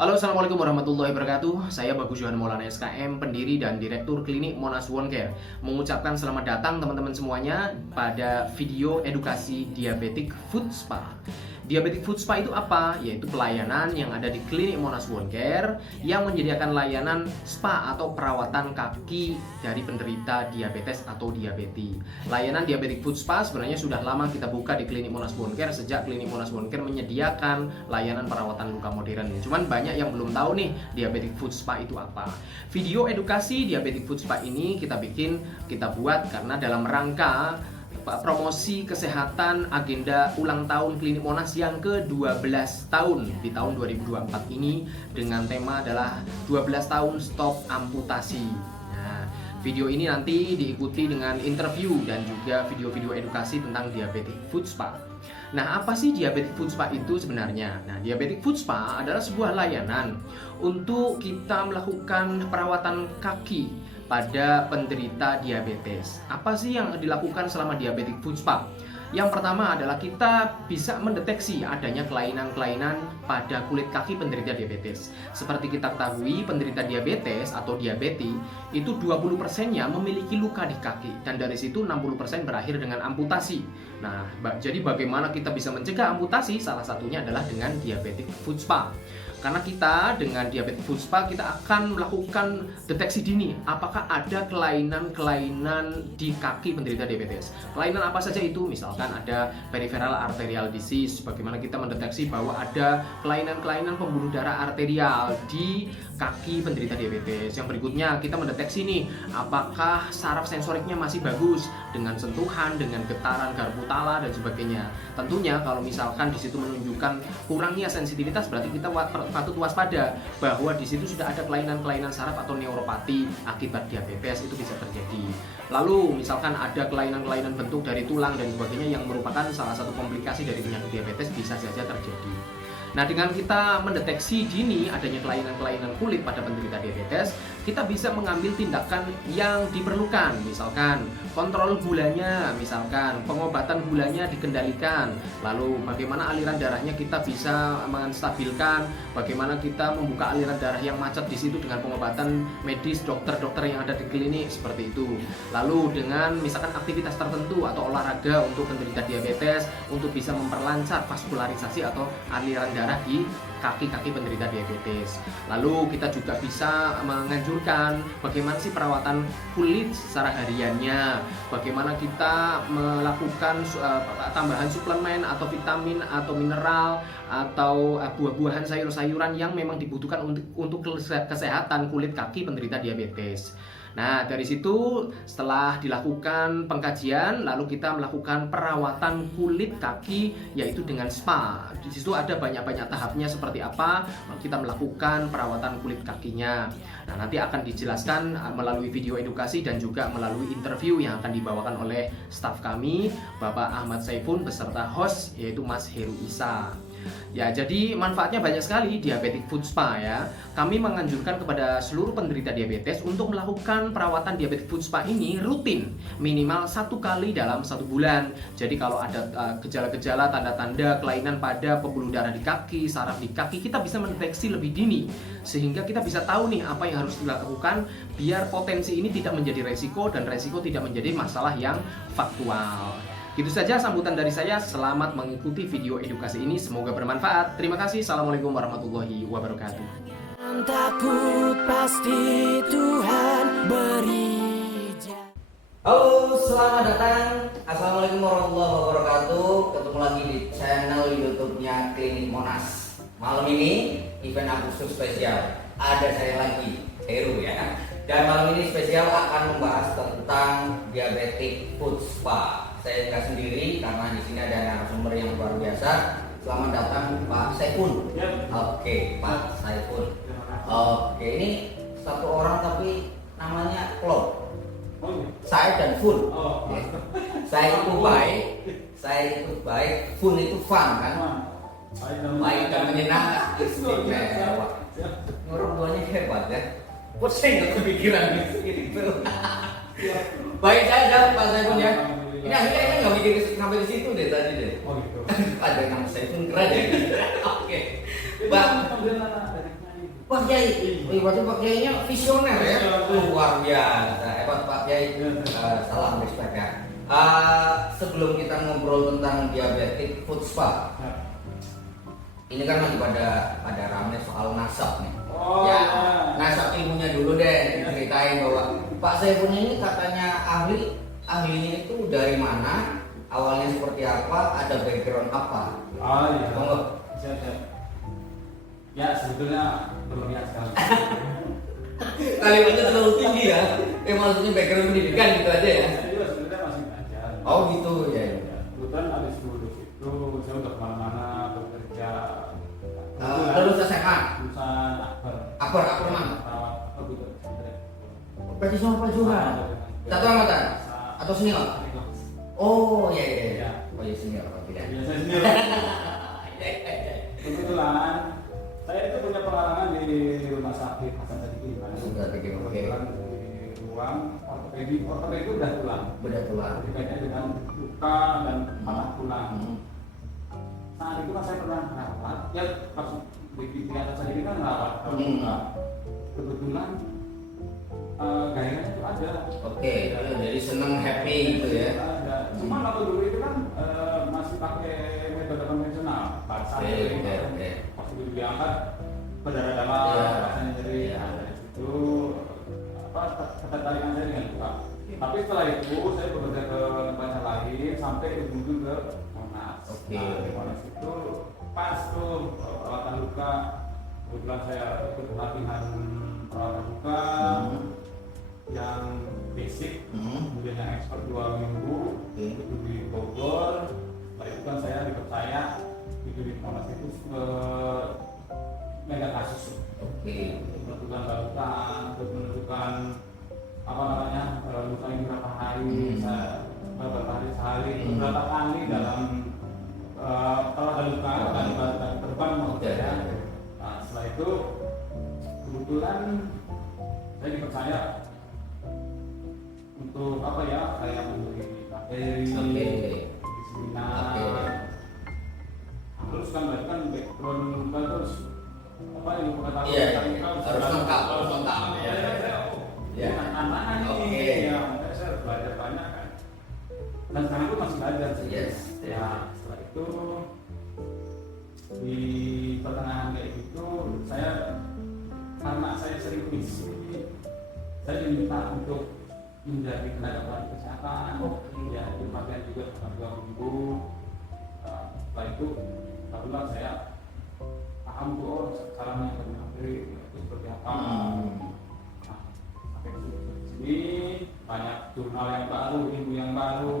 Halo, assalamualaikum warahmatullahi wabarakatuh. Saya Bagus Yohan Maulana SKM, pendiri dan direktur klinik Monas One Care. Mengucapkan selamat datang teman-teman semuanya pada video edukasi Diabetic Foot Spa. Diabetic Foot Spa itu apa? Yaitu pelayanan yang ada di klinik Monas One Care yang menyediakan layanan spa atau perawatan kaki dari penderita diabetes atau diabetes. Layanan Diabetic Foot Spa sebenarnya sudah lama kita buka di klinik Monas One Care sejak klinik Monas One Care menyediakan layanan perawatan luka modern. Cuman banyak yang belum tahu nih Diabetic Foot Spa itu apa. Video edukasi Diabetic Foot Spa ini kita buat karena dalam rangka promosi kesehatan agenda ulang tahun Klinik Monas yang ke-12 tahun di tahun 2024 ini dengan tema adalah 12 tahun stop amputasi. Nah, video ini nanti diikuti dengan interview dan juga video-video edukasi tentang Diabetic Foot Spa. Nah, apa sih Diabetic Foot Spa itu sebenarnya? Nah, Diabetic Foot Spa adalah sebuah layanan untuk kita melakukan perawatan kaki pada penderita diabetes. Apa sih yang dilakukan selama Diabetic Foot Spa? Yang pertama adalah kita bisa mendeteksi adanya kelainan-kelainan pada kulit kaki penderita diabetes. Seperti kita ketahui, penderita diabetes atau diabetes itu 20%-nya memiliki luka di kaki dan dari situ 60% berakhir dengan amputasi. Nah, jadi bagaimana kita bisa mencegah amputasi? Salah satunya adalah dengan Diabetic Foot Spa. Karena kita dengan Diabetic Foot Spa kita akan melakukan deteksi dini apakah ada kelainan-kelainan di kaki penderita diabetes. Kelainan apa saja itu? Misalkan ada peripheral arterial disease, bagaimana kita mendeteksi bahwa ada kelainan-kelainan pembuluh darah arterial di kaki penderita diabetes. Yang berikutnya kita mendeteksi nih apakah saraf sensoriknya masih bagus dengan sentuhan, dengan getaran garpu tala dan sebagainya. Tentunya kalau misalkan di situ menunjukkan kurangnya sensitivitas berarti kita patut waspada bahwa di situ sudah ada kelainan-kelainan saraf atau neuropati akibat diabetes, itu bisa terjadi. Lalu misalkan ada kelainan-kelainan bentuk dari tulang dan sebagainya yang merupakan salah satu komplikasi dari penyakit diabetes bisa saja terjadi. Nah, dengan kita mendeteksi dini adanya kelainan-kelainan kulit pada penderita diabetes, kita bisa mengambil tindakan yang diperlukan. Misalkan kontrol gulanya, misalkan pengobatan gulanya dikendalikan. Lalu bagaimana aliran darahnya kita bisa menstabilkan, bagaimana kita membuka aliran darah yang macet di situ dengan pengobatan medis dokter-dokter yang ada di klinik seperti itu. Lalu dengan misalkan aktivitas tertentu atau olahraga untuk penderita diabetes untuk bisa memperlancar vaskularisasi atau aliran darah di kaki-kaki penderita diabetes. Lalu kita juga bisa menganjurkan bagaimana sih perawatan kulit secara hariannya, bagaimana kita melakukan tambahan suplemen atau vitamin atau mineral atau buah-buahan, sayur-sayuran yang memang dibutuhkan untuk kesehatan kulit kaki penderita diabetes. Nah, dari situ setelah dilakukan pengkajian, lalu kita melakukan perawatan kulit kaki yaitu dengan spa. Di situ ada banyak-banyak tahapnya seperti apa kita melakukan perawatan kulit kakinya. Nah, nanti akan dijelaskan melalui video edukasi dan juga melalui interview yang akan dibawakan oleh staf kami, Bapak Ahmad Saifun beserta host yaitu Mas Heru Isa. Ya, jadi manfaatnya banyak sekali Diabetic Foot Spa ya. Kami menganjurkan kepada seluruh penderita diabetes untuk melakukan perawatan Diabetic Foot Spa ini rutin, minimal 1 kali dalam 1 bulan. Jadi kalau ada gejala-gejala, tanda-tanda kelainan pada pembuluh darah di kaki, saraf di kaki, kita bisa mendeteksi lebih dini sehingga kita bisa tahu nih apa yang harus dilakukan biar potensi ini tidak menjadi resiko dan resiko tidak menjadi masalah yang faktual. Itu saja sambutan dari saya. Selamat mengikuti video edukasi ini. Semoga bermanfaat. Terima kasih. Assalamualaikum warahmatullahi wabarakatuh. Takut pasti Tuhan beri. Halo, selamat datang. Assalamualaikum warahmatullahi wabarakatuh. Ketemu lagi di channel YouTube-nya Klinik Monas. Malam ini event Agustus spesial. Ada saya lagi, Heru ya. Dan malam ini spesial akan membahas tentang Diabetic Foot Spa. Saya nggak sendiri karena di sini ada narasumber yang luar biasa. Selamat datang Pak Saifun. Oke, Pak Saifun. Oke, ini satu orang tapi namanya klop. Saya dan Fun. Saya itu baik, Fun itu fun kan? Baik dan menyenangkan, istimewa. Orang tuanya hebat ya. Kok saya nggak kepikiran gitu. Baik saja Pak Saifun ya. Ini akhirnya nggak mikir sampai di situ deh tadi deh. Oh gitu. Ada nama Saifun keren ya. Oke. Pak. Pak Kiai, berarti Pak Kiainya visioner ya, Visioner. luar biasa, hebat Pak Kiai. Salam respect ya. Sebelum kita ngobrol tentang diabetic food spa, ini kan lagi pada rame soal nasab nih. Oh, Ya, ya. nasab ilmunya dulu deh, diceritain bahwa Pak Saiful ini katanya ahlinya itu dari mana, awalnya seperti apa, ada background apa? Oh iya. Monggo. Siap. Ya sebetulnya berlebihan sekali. Kalimatnya terlalu tinggi ya. Maksudnya background pendidikan gitu aja ya. Saya juga sebenarnya masih belajar. Oh gitu ya. Ya, kebetulan habis lulus itu saya udah kemana-mana bekerja. Lulus SMA. Lulusan Akbar mana? Perawat apa gitu. Berarti sama Pak Johan. Satu angkatan atau senior? Oh iya. Oh iya senior Pak tidak. Ya saya sendiri. Kebetulan saya itu punya pengalaman di rumah sakit Hasan Sadikin. Sudah bikin oke. Kebetulan di ruang ortopedi itu udah pulang. Beda tulang. Terkait dengan luka dan patah tulang. Saat itu kan saya pernah merawat, ya pas di atas sendiri kan merawat. Kebetulan gairahnya itu ada. Oke, jadi seneng happy gitu ya. Ada. Cuma waktu dulu itu kan masih pakai metode konvensional, basah. Oke. Waktu itu diangkat berdarah dalam, Iya. rasanya jadi Iya. dari situ ketertarikan saya dengan luka. Tapi setelah itu saya bekerja ke tempat lain sampai ujung ke Monas. Oke. Nah, di Monas itu pas tuh perawatan luka. Kebetulan saya ikut latihan perawatan luka yang basic, kemudian yang expert 2 minggu itu di Bogor. Setelah itu kan saya dipercaya itu di Monas itu megang kasus. Oke. Menentukan balutan, untuk menentukan apa namanya luka ini berapa hari, berapa hari sehari, berapa kali dalam perawatan luka dan terbang maksud saya. Nah setelah itu kebetulan saya dipercaya untuk apa ya, kayak memberi materi, seminar. Terus kan berarti kan background luka terus apa yang pengetahuan Iya, luka harus lengkap. Ya, anak-anak ini ya, makanya saya harus belajar banyak kan. Dan sekarang pun masih belajar sih. Yes. Ya, setelah itu di pertengahan kayak gitu, karena saya sering misi, saya diminta untuk menjadi tenaga pendidik kesehatan. Ya, di pelatihan juga selama 2 minggu. Setelah itu, barulah saya paham tuh caranya materi itu seperti apa. Sampai ke sini banyak jurnal yang baru, ilmu yang baru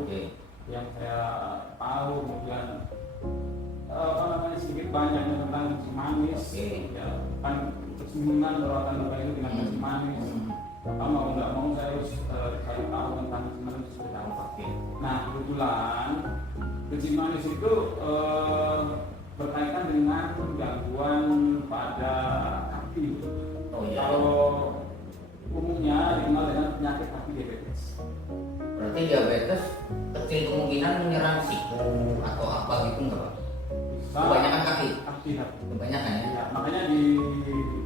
yang saya tahu, kemudian apa namanya sedikit banyak tentang kencing manis. Ya, kan kesembuhan perawatan luka itu dengan kencing manis. Kalau mau nggak mau saya harus cari tahu tentang kencing manis seperti apa. Nah kebetulan kencing manis itu berkaitan dengan gangguan pada kaki. Kalau umumnya dikenal dengan penyakit kaki diabetes. Berarti diabetes kecil kemungkinan menyerang siku atau apa gitu nggak Pak? Kebanyakan kaki. Kebanyakan ya. Ya, makanya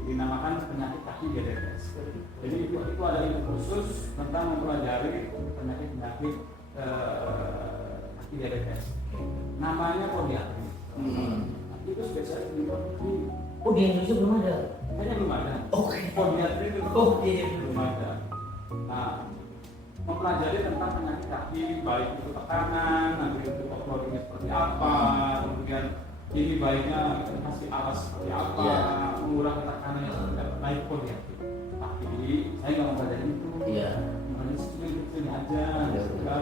dinamakan penyakit kaki diabetes. Jadi itu ada ilmu khusus tentang mempelajari penyakit kaki diabetes. Namanya podiatri. Itu spesialis di podiatri. Oh di Indonesia belum ada. Kayaknya belum ada. Oke. Podiatri itu belum ada. Nah, mempelajari tentang penyakit kaki, baik itu tekanan, nanti itu oklorinnya seperti apa, kemudian ini baiknya kasih alas seperti apa, mengurangi tekanannya seperti apa, baik podiatri. Tapi saya nggak mau belajar itu. Makanya sini aja. Juga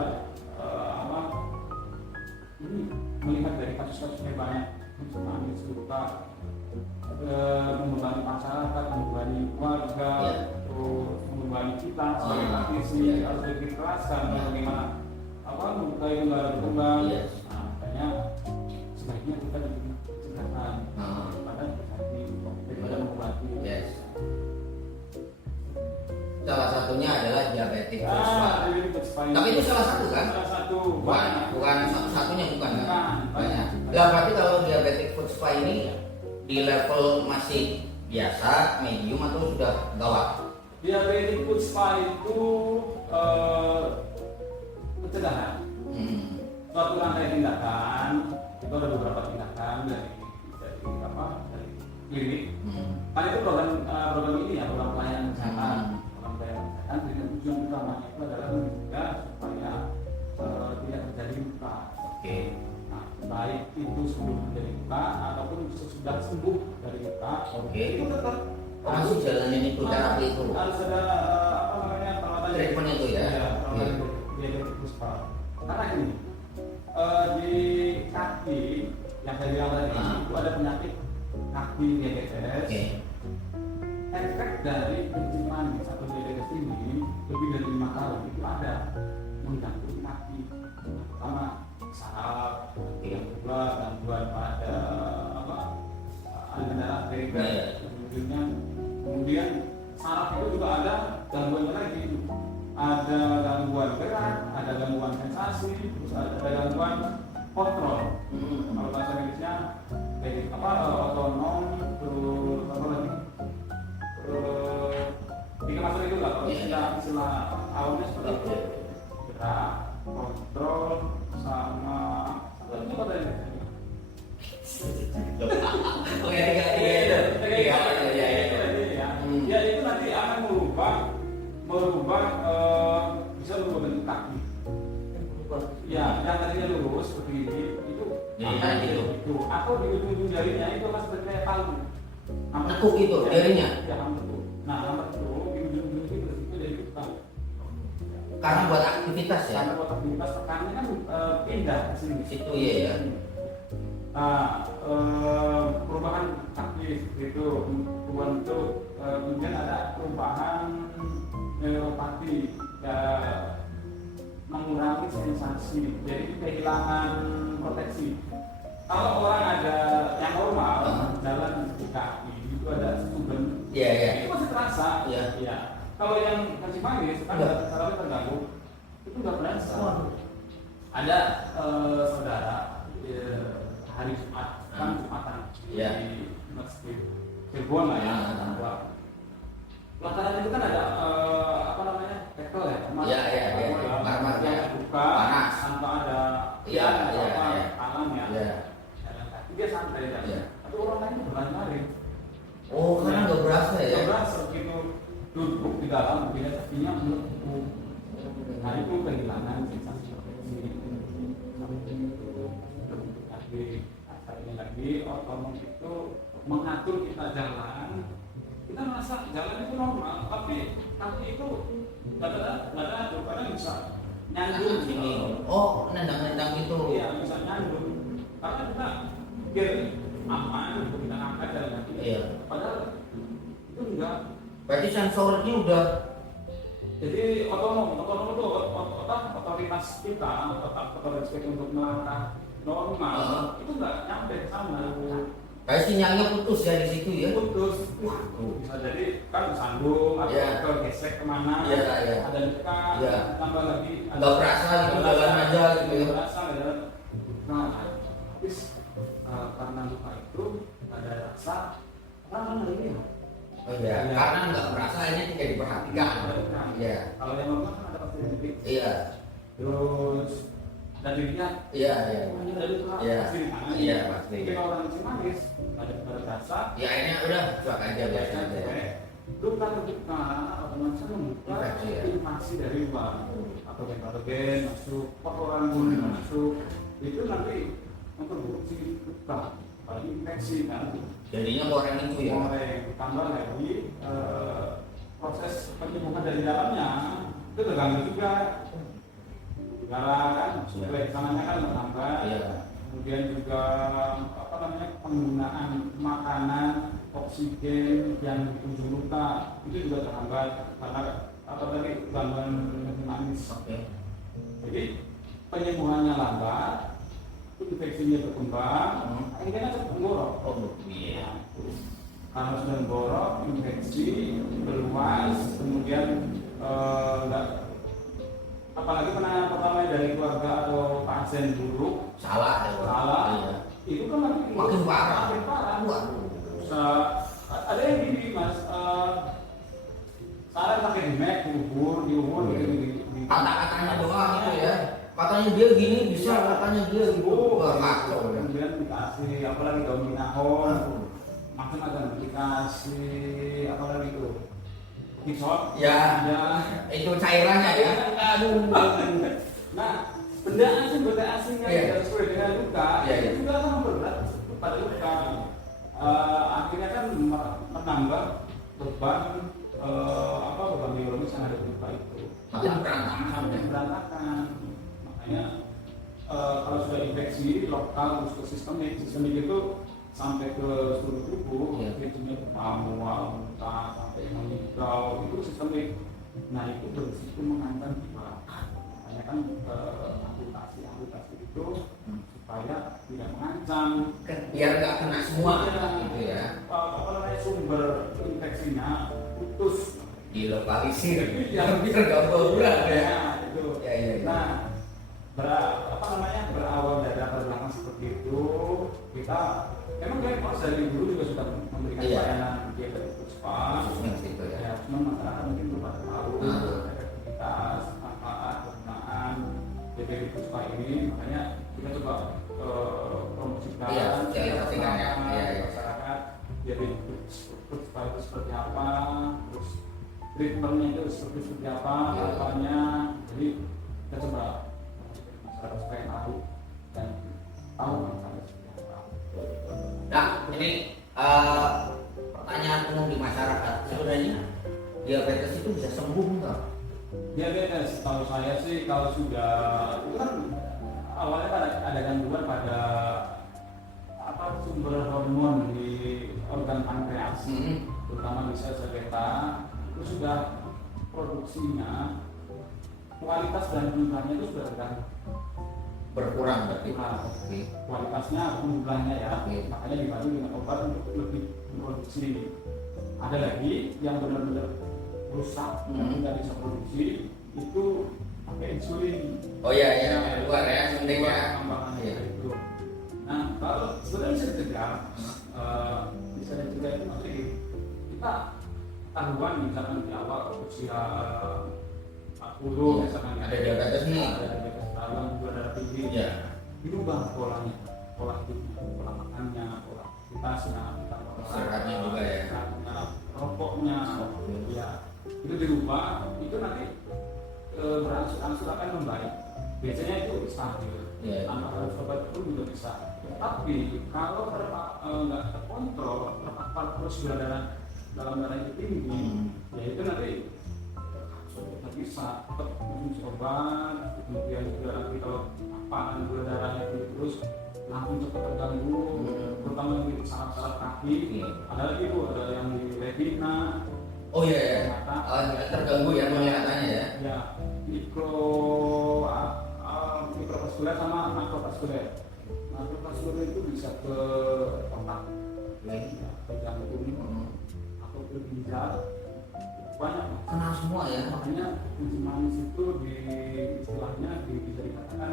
ini melihat dari kasus-kasusnya banyak, manis luka, membebani masyarakat, membebani warga, terus membebani kita sebagai praktisi harus lebih keraskan bagaimana luka itu nggak berkembang. Nah, makanya sebaiknya kita dicegahkan pada daripada mengobati. Salah satunya adalah diabetic food spa. Tapi itu salah satu kan? Salah satu. Bukan satu-satunya bukan. Bukan. Banyak. Lah berarti kalau diabetic food spa ini di level masih biasa, medium atau sudah gawat? Diabetes food spa itu pencegahan. Suatu rangkaian tindakan, itu ada beberapa tindakan dari klinik. Kan itu program ini ya, program pelayanan kesehatan. Program pelayanan kesehatan dengan tujuan utamanya itu adalah mencegah supaya tidak terjadi luka. Oke. Nah, baik itu sebelum terjadi luka ataupun sesudah sembuh dari luka. Oke. Itu tetap Masih jalanin itu terapi itu. harus ada perawatan Treatment itu ya. perawatan diabetes spa. Karena ini di kaki yang saya bilang tadi itu ada penyakit kaki diabetes. Oke. Efek dari kencing manis atau diabetes ini lebih dari 5 tahun itu ada mengganggu kaki, pertama saraf, yang kedua gangguan pada aliran arteri, kemudian saraf itu juga ada gangguan lagi, ada gangguan gerak, ada gangguan sensasi, terus ada gangguan kontrol. Kalau bahasa medisnya otonom, terus apa lagi? Tiga masalah itu lah, kalau istilah awalnya seperti itu. Gerak, kontrol, sama itu apa tadi? Oke, tiga itu. Ya itu nanti akan merubah bisa merubah bentuk kaki. Ya, yang tadinya lurus seperti ini itu Jadinya gitu. itu atau di ujung jarinya itu akan seperti kayak palu. Nekuk itu jarinya. Ya, nekuk. Nah, itu di ujung itu jadi tukang. Karena buat aktivitas ya. Karena buat aktivitas tekannya kan pindah ke sini. Situ ya. Nah, perubahan kaki itu bentuk kemudian ada perubahan neuropati ya, mengurangi sensasi, jadi kehilangan proteksi. Kalau orang ada yang normal jalan di kaki itu ada suben, itu masih terasa. Ya. Kalau yang kencing manis kan sarafnya terganggu, itu nggak berasa. Ada saudara hari Jumat kan Jumatan di masjid Cirebon lah ya. Pelataran itu kan ada tekel ya, Marmarnya buka panas tanpa ada tangan ya. Jalan kaki dia santai aja. Tapi orang lain itu berlari. Oh, karena nggak berasa ya. Nggak berasa begitu duduk di dalam mobilnya kakinya melengkung. Nah itu kehilangan sensasi proteksi. Lagi otonom itu mengatur kita jalan, kita merasa jalan itu normal, tapi kaki itu nggak ada karena bisa nyandung Sini. Oh, nendang-nendang itu. Iya, bisa nyandung karena kita biar aman untuk kita angkat jalan kaki. Iya. Padahal itu enggak. Berarti sensornya udah. Jadi otonom itu otoritas kita, otoritas kita untuk melangkah normal itu nggak nyampe ke sana. Kayak sinyalnya putus ya di situ ya. Putus. Bisa jadi kan sandung atau gesek kemana. Ada luka. Tambah lagi. Nggak berasa gitu jalan aja gitu ya. Berasa jalan. Nah, habis karena luka itu nggak ada rasa. Karena ini ya. Oh iya. Karena nggak berasa ini tidak diperhatikan. Iya. Kalau yang normal kan ada pasti titik. Iya. Terus dan dirinya pasti. Tapi kalau orang kencing manis ada rasa ya ini udah cuak aja biasa aja. Luka terbuka otomatis membuka infeksi dari luar atau patogen masuk kotoran masuk itu nanti memproduksi luka apalagi infeksi kan jadinya goreng itu ya. Tambah lagi proses penyembuhan dari dalamnya itu terganggu juga. Darah kan, suplai sananya kan bertambah. Kemudian juga penggunaan makanan, oksigen yang di ujung luka itu juga terhambat karena gangguan manis. Jadi penyembuhannya lambat, infeksinya berkembang, akhirnya cepat menggorok. Karena sudah menggorok, infeksi meluas, kemudian apalagi penanganan pertama dari keluarga atau pasien buruk salah itu kan makin parah. Bisa ada yang gini mas, saran pakai di Mac, diubur gitu. Kata-katanya doang itu ya. Katanya dia gini bisa, katanya dia gitu. Wah, ngaco. Kemudian dikasih apalagi dominahon, macam-macam dikasih apalagi itu. Kisot, Ya, itu cairannya ya. Aduh. Nah, benda asing yang Iya. tidak sesuai dengan luka, Iya, iya. itu juga akan memperberat pada luka. Akhirnya kan menambah beban beban biologis yang ada di luka itu. Makin berantakan. Berantakan. Makanya kalau sudah infeksi lokal terus ke sistemik itu sampai ke seluruh tubuh, Iya. sistemik mual, muntah, sampai meninggal itu sistemik. Nah itu berisiko mengancam jiwa. Makanya kan amputasi itu supaya tidak mengancam. Biar nggak kena semua Iya. gitu ya. Apa namanya sumber infeksinya putus. Dilokalisir. Iya. Biar nggak berulang ya. Ya, itu. Ya, ya, ya. Nah, berawal dari latar belakang seperti itu, kita memang dari dari dulu juga sudah memberikan Iya. pelayanan diabetes puspa. Khususnya situ ya. Ya, cuma masyarakat mungkin belum pada tahu efektivitas, manfaat, penggunaan diabetes puspa ini, makanya kita coba promosikan, Iya, sosialisasikan ya. ke Iya, iya. masyarakat diabetes puspa itu seperti apa, terus treatmentnya itu seperti apa, Iya. apanya, jadi kita coba masyarakat supaya tahu dan tahu manfaatnya seperti apa. Nah, ini pertanyaan umum di masyarakat. Sebenarnya diabetes itu bisa sembuh nggak? Diabetes, kalau saya sih kalau sudah itu kan awalnya kan ada gangguan pada sumber hormon di organ pankreas, terutama di sel beta, itu sudah produksinya kualitas dan jumlahnya itu sudah terganggu. Berkurang berarti. Nah, Oke. kualitasnya jumlahnya ya, Oke. makanya dibantu dengan obat untuk lebih memproduksi. Ada lagi yang benar-benar rusak, yang tidak bisa produksi, itu pakai insulin. Oh iya iya, keluar ya, suntik Keluar ya. tambahan Iya. itu. Nah, kalau sebenarnya bisa dicegah, bisa dicegah itu maksudnya gini, kita tahuan misalkan di awal usia 40 misalkan Ada diabetes nih. ada diabetes dalam juga darah tinggi, Iya. dirubah polanya, pola hidupnya, pola makannya, pola aktivitasnya, kita Istirahatnya juga ya. istirahatnya, rokoknya, Oke. ya itu dirubah, itu nanti berangsur-angsur akan membaik. Biasanya itu stabil, Iya. tanpa harus obat pun juga bisa. Tapi kalau nggak terkontrol, terpapar terus gula darah dalam darah itu tinggi, ya itu nanti nggak bisa tetap konsumsi obat, kemudian juga nanti kalau paparan gula darahnya tinggi terus langsung cepat terganggu, terutama yang di saraf-saraf kaki. Iya. Ada lagi bu, ada yang di retina, Oh iya iya. mata, Terganggu ya penglihatannya ya. ya mikrovaskuler sama makrovaskuler. Makrovaskuler itu bisa ke otak, ya, ke jantung, atau ke ginjal, banyak. Kena semua ya. Makanya kencing manis itu di istilahnya bisa dikatakan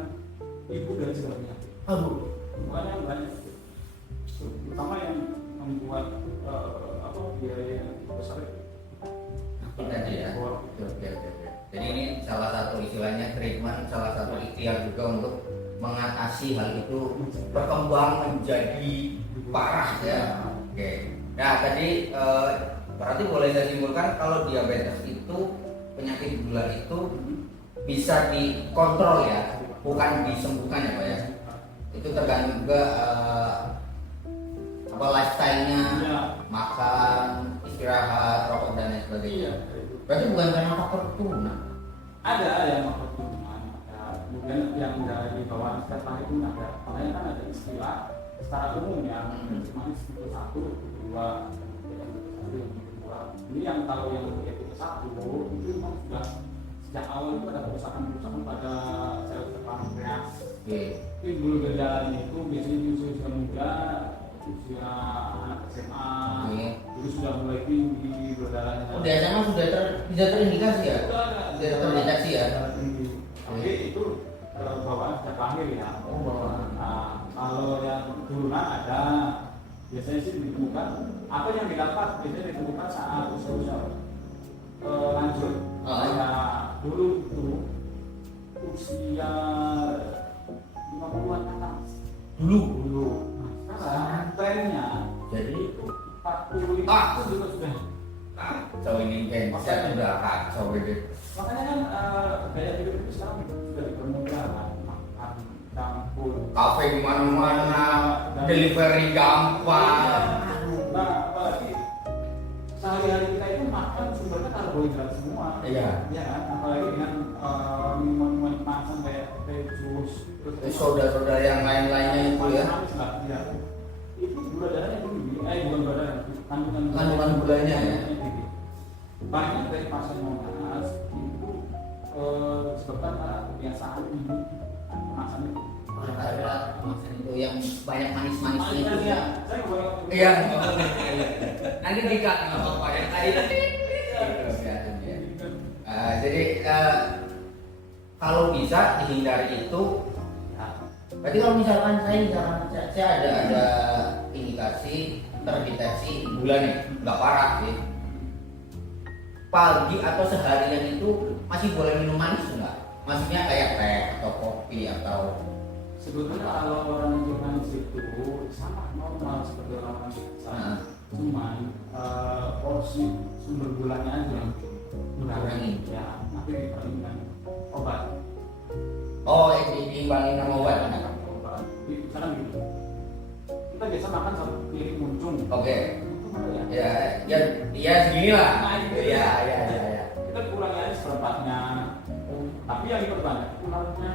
ibu dari segala penyakit. Aduh. Banyak banyak. Terutama yang membuat biaya yang besar itu. Tadi ya. Oke, oke, oke. Jadi ini salah satu istilahnya treatment, salah satu ikhtiar juga untuk mengatasi hal itu berkembang menjadi parah ya. Oke. Nah tadi berarti boleh saya simpulkan kalau diabetes itu penyakit gula itu bisa dikontrol ya, bukan disembuhkan ya Pak ya. Itu tergantung juga lifestyle-nya, Ya. makan, istirahat, rokok dan lain sebagainya. Iya. Berarti bukan karena faktor turunan. Ada yang faktor turunan, kemudian yang dari bawaan setiap lahir pun ada. Makanya kan ada istilah secara umum ya, kencing manis tipe 1, tipe 2, yang tipe 2. Ini yang tahu yang tipe 1 itu memang sudah sejak awal itu ada kerusakan pada sel-sel pankreas. Oke. Timbul gejalanya itu biasanya di usia muda, usia anak SMA, itu sudah mulai tinggi gula darahnya. Oh, di SMA sudah bisa terindikasi ya? Sudah ada. Sudah terdeteksi ya? Darah tinggi. Tapi itu bawaan sejak lahir ya. Oh, bawaan. Nah, kalau yang turunan ada, biasanya sih ditemukan apa yang didapat biasanya ditemukan saat usia lanjut. Kayak dulu itu usia 50-an atas dulu. Nah, sekarang trennya Jadi itu 45 itu juga sudah. kacau ini genset udah kacau ini. Makanya kan gaya hidup itu sekarang sudah dipermudah, makan campur, Kafe di mana-mana, delivery gampang. Nah, apalagi sehari-hari kita itu makan sumbernya karbohidrat semua. Iya. Ya kan, apalagi dengan minuman kemasan kayak jus, terus Soda-soda yang lain-lainnya itu ya. manis lah, ya. Itu gula darahnya tinggi, bukan gula darah, Kandungan gulanya ya. tinggi. Banyak dari pasien Monas itu disebabkan karena kebiasaan ini kemasan itu. Itu yang banyak manis-manisnya itu Ya, ya. saya boleh. Iya. Nanti dikat ngomong pada tadi. Jadi kalau bisa dihindari itu. Berarti kalau misalkan saya ada indikasi terdeteksi gula nih, nggak parah sih. Pagi atau seharian itu masih boleh minum manis nggak? Maksudnya kayak teh atau kopi atau Sebetulnya kalau orang yang manis itu sama normal seperti orang biasa. Cuman porsi sumber gulanya aja yang Kurangi. ya, nanti dibanding dengan obat. oh diimbangin sama obat. Obat. Misalkan gitu, kita biasa makan satu piring muncung. Oke. Itu mana Ya, ya segini lah. Nah, itu Ya. kita kurangi aja seperempatnya. Tapi yang diperbanyak itu lauknya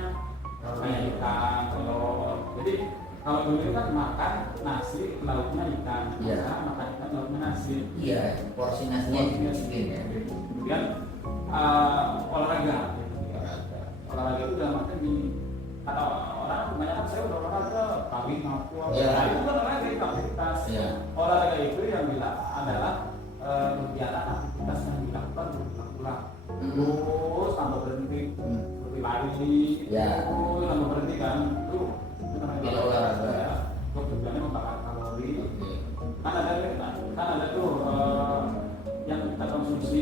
kayak ikan, telur. Jadi kalau dulu kan makan nasi lauknya ikan, Iya. sekarang makan ikan lauknya nasi. Iya, porsi nasinya sedikit ya. Kemudian olahraga. Olahraga itu dalam arti gini, kata orang kebanyakan saya udah olahraga kawin maupun Iya. itu kan olahraga itu aktivitas. Iya. Olahraga itu yang adalah kegiatan aktivitas yang dilakukan berulang-ulang. Terus tanpa berhenti, seperti lari, Ya. terus tanpa berhenti kan, itu namanya Itu olahraga. Ya. Itu tujuannya membakar kalori. Oke. Kan ada tuh yang kita konsumsi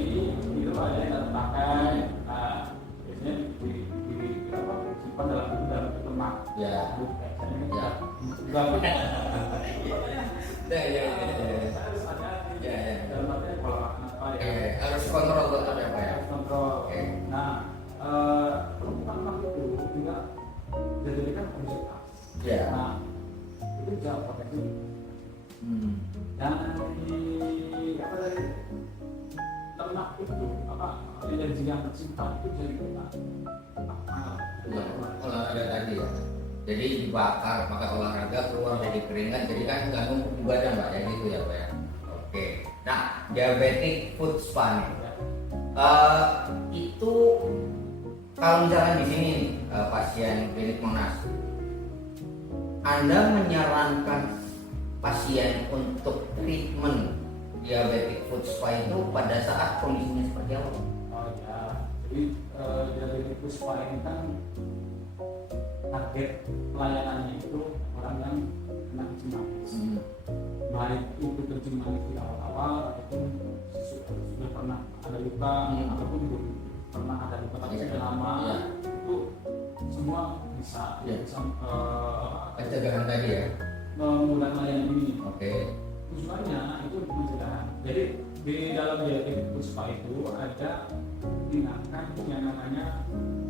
itu ada yang kita pakai. Nah, biasanya disimpan dalam lemak. Ya. Ya. Ya. Harus ada Ya. dalam artian pola makan apa ya. Harus kontrol betul ya Pak ya. Harus kontrol. Oke. Nah, lemak itu juga dijadikan obesitas. Ya. Nah, itu juga potensi. Dan apa tadi? Lemak itu energi yang tersimpan itu jadi kita Olahraga tadi ya. Jadi dibakar pakai olahraga keluar dari keringat, jadi kan nggak numpuk di badan Pak ya gitu ya Pak ya. Oke. Nah, diabetic foot spa nih. Itu kalau misalkan di sini pasien klinik Monas, Anda menyarankan pasien untuk treatment diabetic foot spa itu pada saat kondisinya seperti apa? Oh ya, jadi dari Puspa ini kan target pelayanannya itu orang yang kena kencing manis. Baik itu kencing manis di awal-awal ataupun sudah pernah ada luka ataupun belum pernah ada luka tapi sudah lama, itu semua bisa Pencegahan tadi ya. menggunakan layanan ini. Oke. Tujuannya itu untuk pencegahan. Jadi di dalam diabetes Puspa itu ada tindakan yang namanya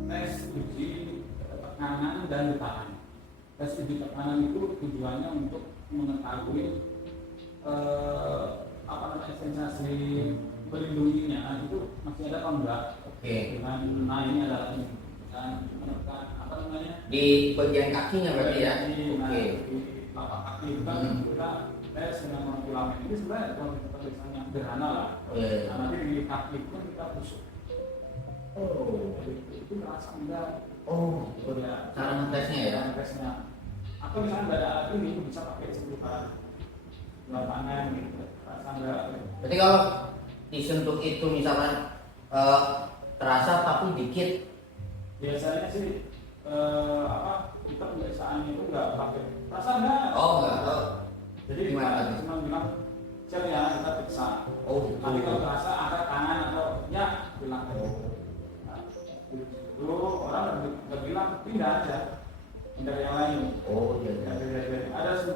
tes uji tekanan dan getaran. Tes uji tekanan itu tujuannya untuk mengetahui sensasi melindunginya itu masih ada apa enggak. Oke. Dengan ini adalah dan menekan Di bagian kakinya berarti ya. Oke. Oke. Di telapak kaki itu kan kita tes dengan monofilament ini sebenarnya kalau pemeriksaan yang sederhana lah. Nah, nanti di kaki itu kan kita tusuk. Itu merasa enggak. Itu ya. Cara ngetesnya ya. Tesnya. Atau misalnya nggak ada alat ini bisa pakai sentuhan dua tangan gitu. Rasa enggak. Berarti kalau disentuh itu misalkan terasa tapi dikit. Biasanya sih kita pemeriksaan itu nggak pakai rasa enggak. Oh enggak. Jadi Gimana kita tadi? cuma bilang siap ya, kita periksa. Oh gitu. Nanti kalau terasa ada tangan atau ya bilang nah, itu orang nggak bilang pindah aja, pindah yang lain. Oh iya.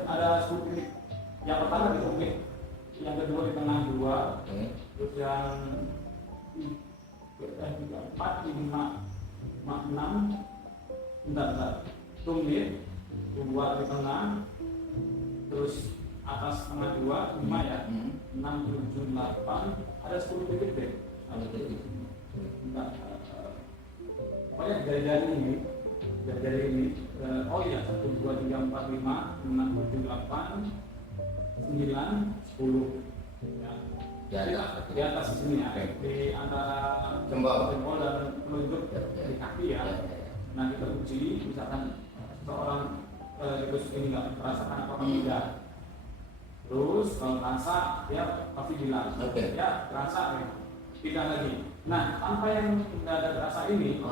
Ada skupik yang pertama di kupik, yang kedua di tengah dua, Oke. terus yang tiga, empat, lima, enam, bentar, tumit, dua di tengah, terus atas tengah dua, lima ya, 6, 7, 8, ada 10 titik deh. Bentar, pokoknya jari-jari ini, oh iya 1, 2, 3, 4, 5, 6, 7, 8, 9, 10 ya. Di atas sini ya, di antara jempol dan telunjuk di kaki ya. Nah kita uji, misalkan seorang virus ini nggak merasakan apa tidak. Terus kalau terasa dia pasti bilang, ya terasa ya, tidak lagi. Nah tanpa yang nggak ada terasa ini,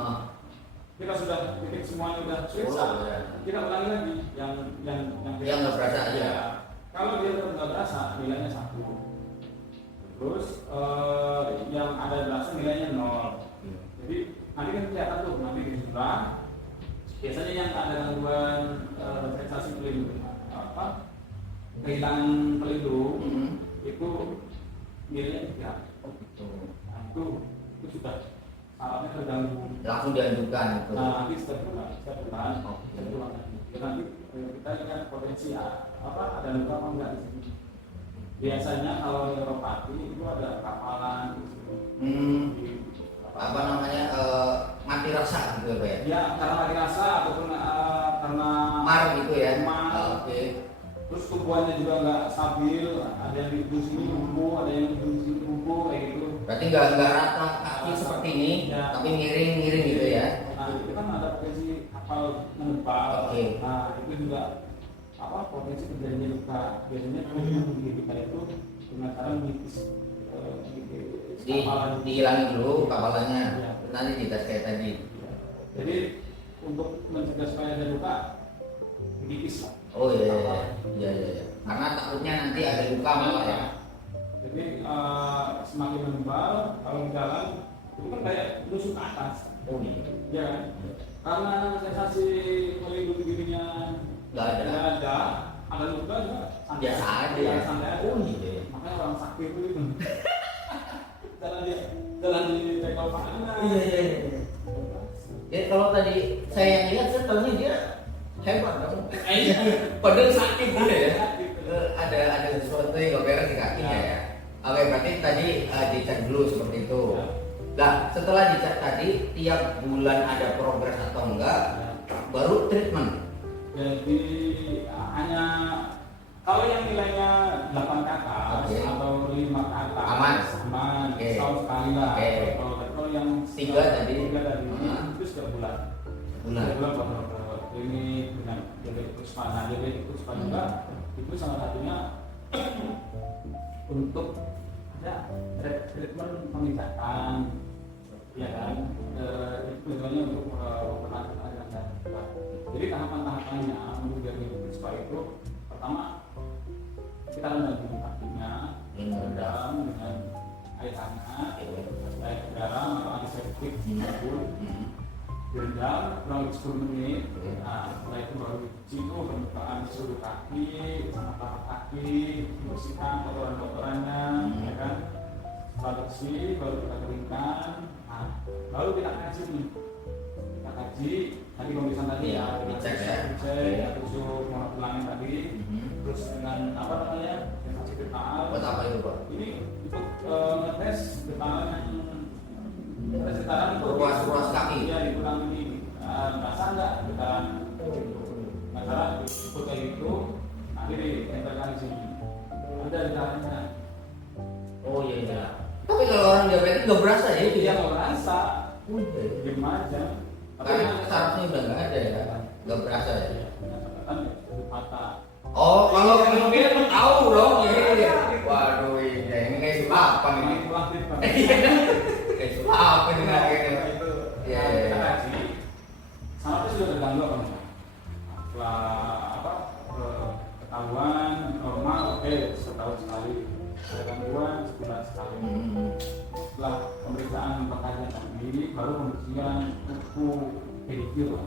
kita sudah titik semuanya sudah selesai. Kita ulangi lagi yang nggak berasa aja. Ya. Kalau dia tetap nggak berasa, nilainya 1. Terus yang ada berasa nilainya 0. Jadi nanti kan kelihatan tuh nanti di sebelah. Biasanya yang ada gangguan sensasi pelindung kehilangan pelindung itu nilainya 3. Nah, itu sudah sarafnya terganggu. Langsung dianjurkan itu. Nah nanti setelah bulan nanti kita lihat potensi ada luka apa enggak di sini. Biasanya kalau neuropati itu ada kapalan Apa namanya mati rasa gitu ya? Ya karena mati rasa ataupun karena Mar gitu ya? Mar. Oke. Terus tumbuhannya juga nggak stabil, ada yang di ujung sini tumbuh, ada yang di ujung sini tumbuh kayak gitu. Berarti nggak rata kaki seperti ini, Ya. tapi miring gitu ya? Nah itu kan ada potensi kapal menebal. Oke. Nah itu juga potensi terjadinya luka. Biasanya di luka itu dengan cara menipis kapalan. Dihilangin dulu kapalannya, Ya. nanti dites kayak tadi. Ya. Jadi untuk mencegah supaya ada luka, menipis lah. Oh iya. Karena takutnya nanti ada luka malah ya. Jadi semakin menebal, kalau jalan itu kan kayak nusuk ke atas. Oh iya. Ya kan? Karena sensasi melindungi dirinya Nggak ada. ada luka juga Biasa aja. Ya, santai aja. Oh iya. Makanya orang sakit itu jalan di tekol mana. Iya. Ya kalau tadi saya yang lihat setelahnya dia hebat dong. Padahal sakit gitu ya. Ada sesuatu yang nggak beres di kakinya ya. Oke, berarti tadi dicek dulu seperti itu. Nah, setelah dicek tadi tiap bulan ada progres atau enggak, baru treatment. Jadi hanya kalau yang nilainya 8 ke atas atau 5 ke atas Aman. Setahun sekali lah. Kalau yang 3 tadi itu setiap bulan. Setiap bulan baru ke klinik dengan diabetes puspa. Nah, diabetes puspa juga itu salah satunya untuk ada treatment pemijakan, ya kan? Itu tujuannya untuk memperlancar aliran darah. Jadi tahapan-tahapannya menuju diabetes puspa itu pertama kita rendam dulu kakinya, rendam dengan air hangat, air garam atau antiseptik sabun, direndam kurang lebih 10 menit. Nah, setelah itu baru dicuci itu permukaan seluruh kaki sama tapak kaki, bersihkan kotoran-kotorannya, ya kan? Setelah bersih baru kita keringkan. Nah, baru kita kaji nih. Kita kaji tadi pemeriksaan tadi ya, dicek ya. Dicek, tusuk monofilament tadi. Terus dengan apa namanya sensasi getar. Buat apa itu Pak? Ini untuk ngetes getaran itu Ruas kaki. ya dikurang ini berasa nggak getaran nah cara ikut kayak gitu nanti ditempelkan di sini ada getarannya. Oh iya. Tapi kalau orang diabetes nggak berasa ya itu Dia ya? nggak berasa diem aja Karena sarafnya udah nggak ada ya, nggak berasa ya. kan patah. Oh, kalau kita tahu dong ini. Waduh, ini kayak sulapan ini. Pulang treatment. Kayak sulapan ini akhirnya. Itu Iya. kita kaji sarafnya sudah terganggu apa enggak? Setelah ketahuan normal setahun sekali, ada gangguan sebulan sekali. Setelah pemeriksaan pengkajian tadi, baru pembersihan kuku pedicure.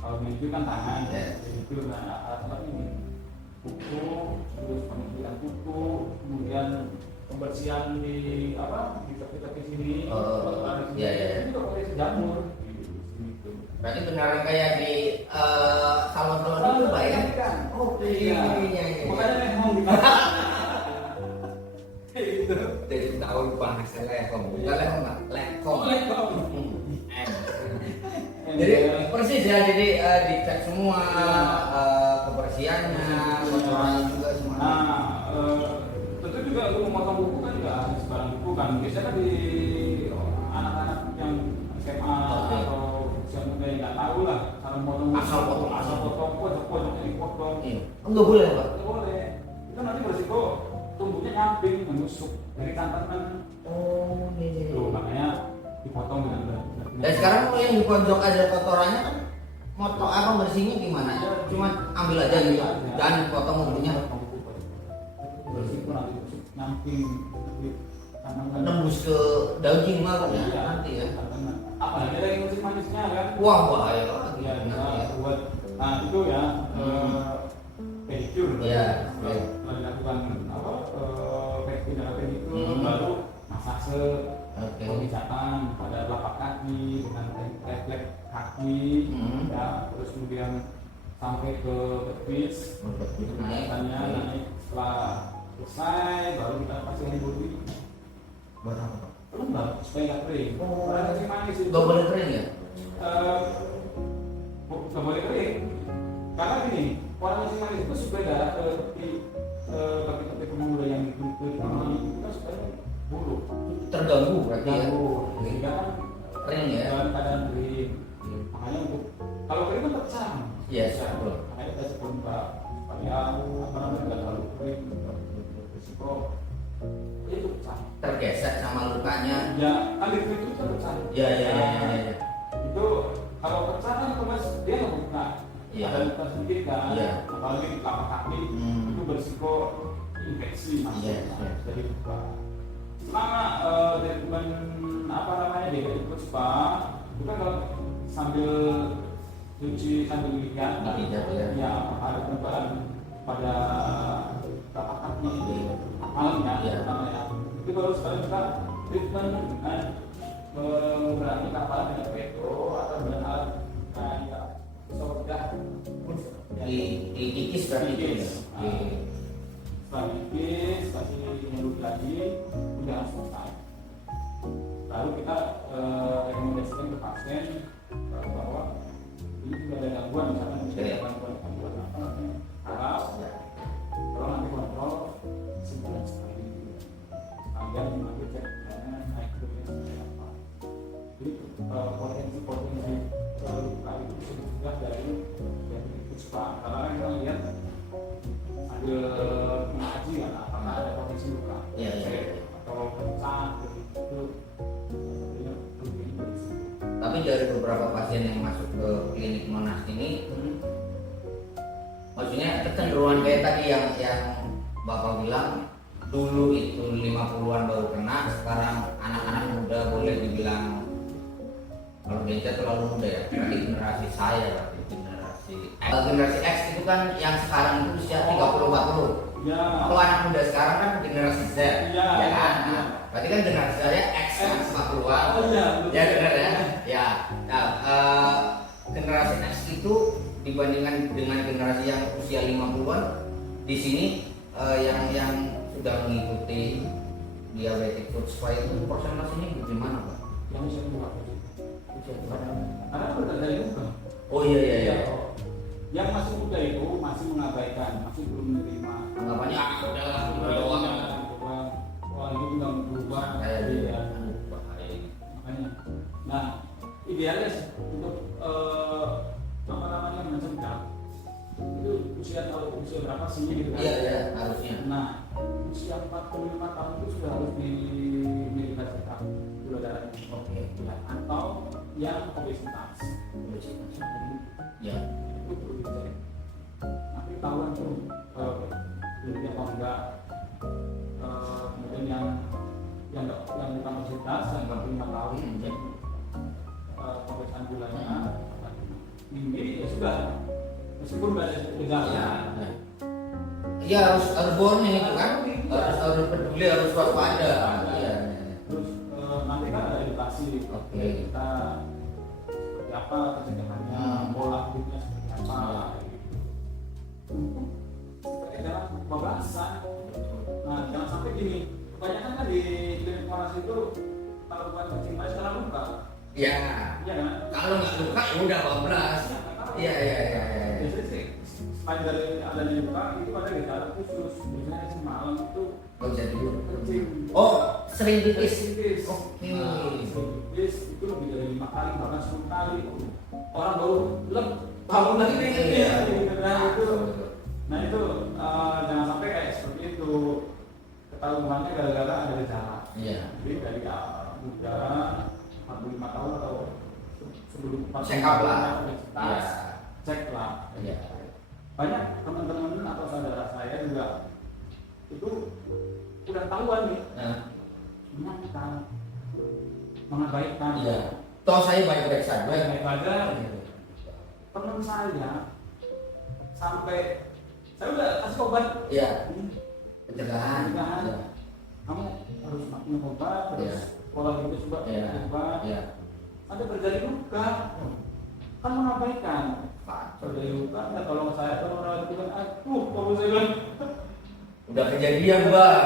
Kalau pedicure kan tangan, pedicure alat ini kuku, terus pembersihan kuku, kemudian pembersihan di tepi-tepi sini, itu pakai jamur. Berarti beneran kayak di salon-salon itu Pak ya? Oh iya. Makanya lehong di Itu dari tahun bahasa lehong, bukan lehong Pak, lehong. Jadi persis ya, jadi dicek semua kebersihannya, kotoran juga semua. Tentu juga untuk memotong buku kan nggak sembarang buku kan. Biasanya kan di anak-anak yang SMA atau usia muda yang nggak tahu lah cara memotong buku. Asal potong pojoknya dipotong. Nggak boleh Pak? Nggak boleh. Itu nanti berisiko tumbuhnya nyamping, menusuk dari tantangan. Oh iya. Tuh makanya dipotong dengan benar. Dan sekarang kalau yang di pojok ada kotorannya kan, motong apa bersihnya gimana? Cuma ambil aja gitu, dan potong bukunya. Berisiko nanti nyamping tantangan. Nembus ke daging mah ya nanti ya. Apalagi daging manis-manisnya kan. Wah bahaya lagi. Ya, buat itu ya pedicure. Iya. Setelah dilakukan pedicure, baru masase, pemijatan pada telapak kaki dengan refleks kaki, ya, terus kemudian sampai ke betis, pemijatan naik. Setelah selesai, baru kita pasang body. Buat apa? Lembab supaya nggak kering. Karena kencing manis itu Gak boleh kering ya? Nggak boleh kering. Karena gini, orang kencing manis itu supaya tepi pemula yang ditutup ini itu kan supaya buruk. Terganggu berarti ya? Sehingga kan Kering ya? dalam keadaan kering. Makanya untuk kalau kering kan tercam. Iya, betul. Makanya kita sebelum supaya nggak terlalu kering, berisiko itu pecah. Tergesek sama lukanya. Ya, alir itu pecah. Ya. Itu kalau pecah kan otomatis dia nggak buka. Iya. Ada luka sedikit kan. Iya. Apalagi di telapak kaki itu berisiko infeksi masuk. Iya. Jadi buka. Selama treatment di spa itu kan kalau sambil cuci sambil lihat ya ada perubahan pada telapak kaki malamnya itu baru sekarang kita treatment dengan mengurangi kapalan dengan peto atau dengan alat kayak soda dikikis berarti itu ya? Setelah dikikis kasih nyelup lagi udah selesai, baru kita rekomendasikan ke pasien bahwa ini juga ada gangguan misalkan ada gangguan apa harap kalau nanti kontrol sebulan sekali sekalian mengambil cek karena naik turunnya seperti apa. Jadi potensi luka itu sudah dari puspa karena kan kita lihat sambil mengaji kan apakah ada potensi luka atau pecah itu. Tapi dari beberapa pasien yang masuk ke klinik Monas ini, maksudnya kecenderungan kayak tadi yang Bapak bilang dulu itu 50-an baru kena, sekarang anak-anak muda boleh dibilang kalau Denca terlalu muda ya, berarti generasi saya berarti generasi X itu kan yang sekarang itu usia 30-40. Ya. Kalau anak muda sekarang kan generasi Z, ya kan? Berarti kan generasi saya X kan 50-an. Oh iya, ya benar ya. Ya. Nah, generasi X itu dibandingkan dengan generasi yang usia 50-an di sini yang sudah mengikuti diabetic foot spray itu persentasenya bagaimana Pak? Yang usia tua. Karena udah dari muda. Oh iya. Yang masih muda itu masih mengabaikan, masih belum menerima. Anggapannya udah doang. Wah itu nggak berubah. Kayak dia. Makanya. Nah idealnya sih untuk mencegah itu usia berapa sih gitu kan? Iya harusnya. Nah usia 45 tahun itu sudah harus dimiliki cekap gula darahnya. Oke. Atau yang obesitas. Ya. Itu perlu dicek. Nanti tahuan tuh ini apa enggak. Kemudian yang bukan obesitas yang 45 tahun pemeriksaan gulanya tinggi ya sudah, meskipun nggak ada gejala. Iya harus warning itu kan, harus peduli, harus waspada. Iya. Terus nanti kan ada edukasi. Oke. Kita seperti apa pencegahannya, pola hidupnya seperti apa. Seperti dalam pembahasan. Nah jangan sampai gini, kebanyakan kan di klinik Monas itu kalau bukan mencintai sekarang luka. Iya. Iya kan? Kalau nggak luka udah bablas. Iya. Biasanya sih selain dari adanya luka itu ada gejala khusus. Biasanya semalam itu Nggak bisa tidur. kencing. Oh, sering pipis. Oke. Oke. Pipis itu lebih dari 5 kali bahkan 10 kali. Orang baru bangun lagi nih. Iya. Nah itu jangan sampai kayak seperti itu. Ketahuannya gara-gara ada gejala. Iya. Jadi dari muda 45 tahun atau sebelum Check up lah. obesitas, cek lah. Iya. Banyak teman-teman atau saudara saya juga itu udah tahuan nih, Nah, menyampaikan, mengabaikan. iya. Toh saya baik-baik saja. Baik aja. Teman saya sampai saya udah kasih obat. Iya. Pencegahan. Pencegahan. Iya. Kamu harus makan obat, terus Iya. pola hidup coba Iya. obat. Iya. Ada terjadi luka, kan mengabaikan. Pak. Terjadi luka, ya tolong saya tolong rawat itu kan, kalau saya bilang Udah kejadian, Bang.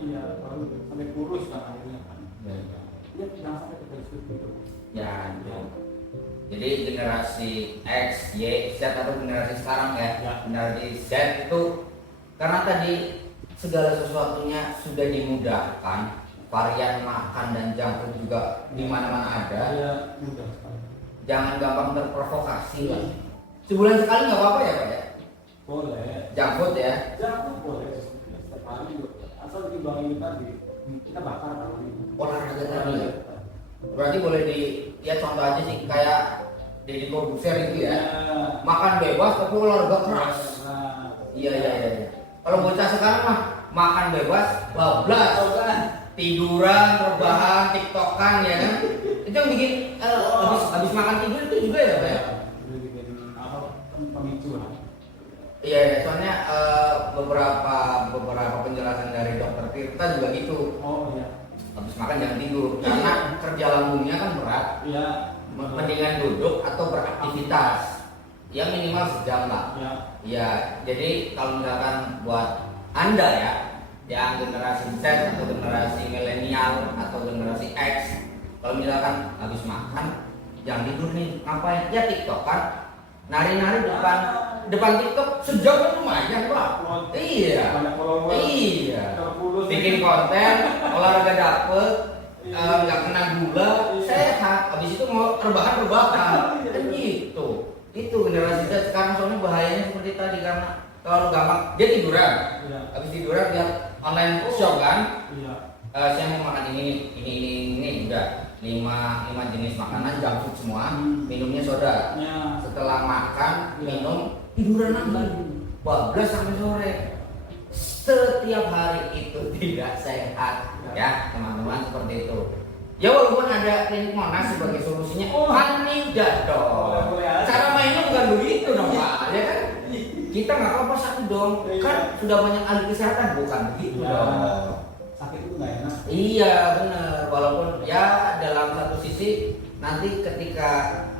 iya, baru sampai kurus kan akhirnya kan. Iya. Ya jangan sampai terjadi seperti itu. Ya. Jadi generasi X, Y, Z atau generasi sekarang ya, generasi Z itu karena tadi segala sesuatunya sudah dimudahkan, varian makan dan junk food juga di mana-mana ada. Ya mudah sekali. Jangan gampang terprovokasi lah. Sebulan sekali nggak apa-apa ya Pak ya? Boleh. Junk food ya? Jangan boleh. Setiap hari juga. Asal diimbangi tadi, kita bakar kalori. Olahraga tadi ya? Berarti boleh di, ya contoh aja sih kayak Deddy Corbuzier itu ya, makan bebas tapi olahraga keras. Iya. Kalau bocah sekarang mah makan bebas, bablas, tiduran, rebahan, tiktokan ya kan? Itu yang bikin habis makan tidur itu juga ya Pak ya? Udah bikin apa pemicu lah. Iya, soalnya beberapa penjelasan dari dokter Tirta juga gitu. Oh iya. Habis makan jangan tidur karena kerja lambungnya kan berat. Iya. Mendingan duduk atau beraktivitas ya minimal sejam lah. Iya. Ya, jadi kalau misalkan buat Anda ya yang generasi Z atau generasi milenial atau generasi X, kalau misalkan habis makan jangan tidur nih, ngapain? Ya TikTok kan, nari-nari depan TikTok sejam kan lumayan Pak. Iya. Banyak follower. Iya. Bikin konten, olahraga dapet, nggak kena gula, sehat. Habis itu mau rebahan kan gitu. Itu generasi Z sekarang soalnya bahayanya seperti tadi karena kalau gampang dia tiduran, Iya. habis tiduran dia online shop kan. Iya. Saya mau makan ini udah 5 jenis makanan junk food semua, minumnya soda. Ya. Setelah makan Iya. minum tiduran lagi, bablas sampai sore. Setiap hari itu tidak sehat ya teman-teman, seperti itu. Ya walaupun ada klinik Monas sebagai solusinya, kan tidak dong. Boleh aja. Cara mainnya bukan begitu dong Pak, ya kan? Kita nggak apa-apa sakit dong, kan sudah banyak ahli kesehatan, bukan begitu Iya. dong. Sakit itu nggak enak. Iya benar, walaupun ya dalam satu sisi nanti ketika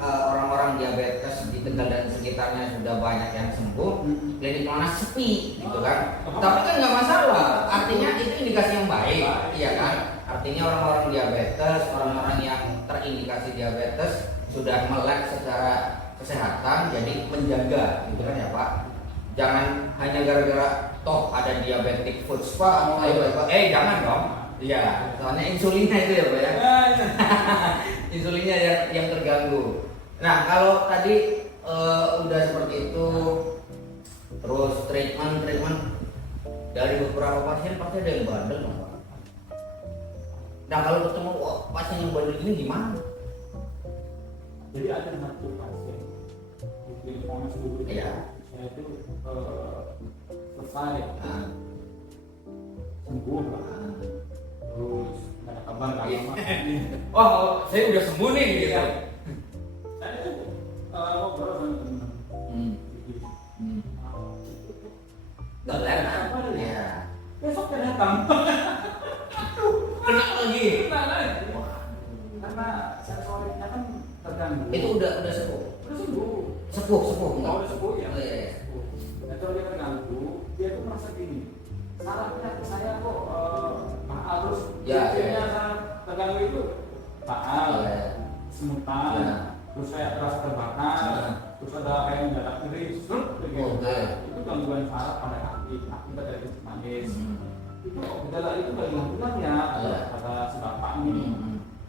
orang-orang diabetes di Tegal dan sekitarnya sudah banyak yang sembuh, klinik Monas sepi gitu kan. Tapi kan nggak masalah, artinya itu indikasi yang baik, iya kan? Artinya orang-orang diabetes, orang-orang yang terindikasi diabetes sudah melek secara kesehatan, jadi menjaga gitu kan ya Pak. Jangan hanya gara-gara toh ada diabetic food spa, jangan dong. Iya, soalnya insulinnya itu ya Pak ya. Insulinnya yang terganggu. Nah kalau tadi udah seperti itu, terus treatment dari beberapa pasien pasti ada yang bandel Pak. Nah kalau ketemu pasien yang bandel ini gimana? Jadi ada satu pasien di klinik Monas dulu. Iya. Saya itu selesai Ah. sembuh lah. Terus nggak ada kabar Iya. lama. Oh, saya udah sembuh nih gitu. Iya. Saya itu ngobrol sama teman. Jadi, Nggak kelihatan. Iya. besok dia datang. Kena lagi. Nah, lagi. Karena sensoriknya kan terganggu. Itu udah sembuh. Udah sembuh. Sepuh enggak? Oh, udah sembuh ya. Oh, iya. Sensoriknya terganggu. Dia tuh merasa gini. Sarafnya saya kok mahal terus. Ya, Dia ya. saraf terganggu itu mahal, Iya. semutan. Ya. Terus saya terasa terbakar. Ya. Terus ada kayak mendadak kiri. Oke. Itu gangguan saraf pada kaki. Akibat dari kencing manis. Itu gejala itu nggak hilang ya. Iya. Kata si bapak ini.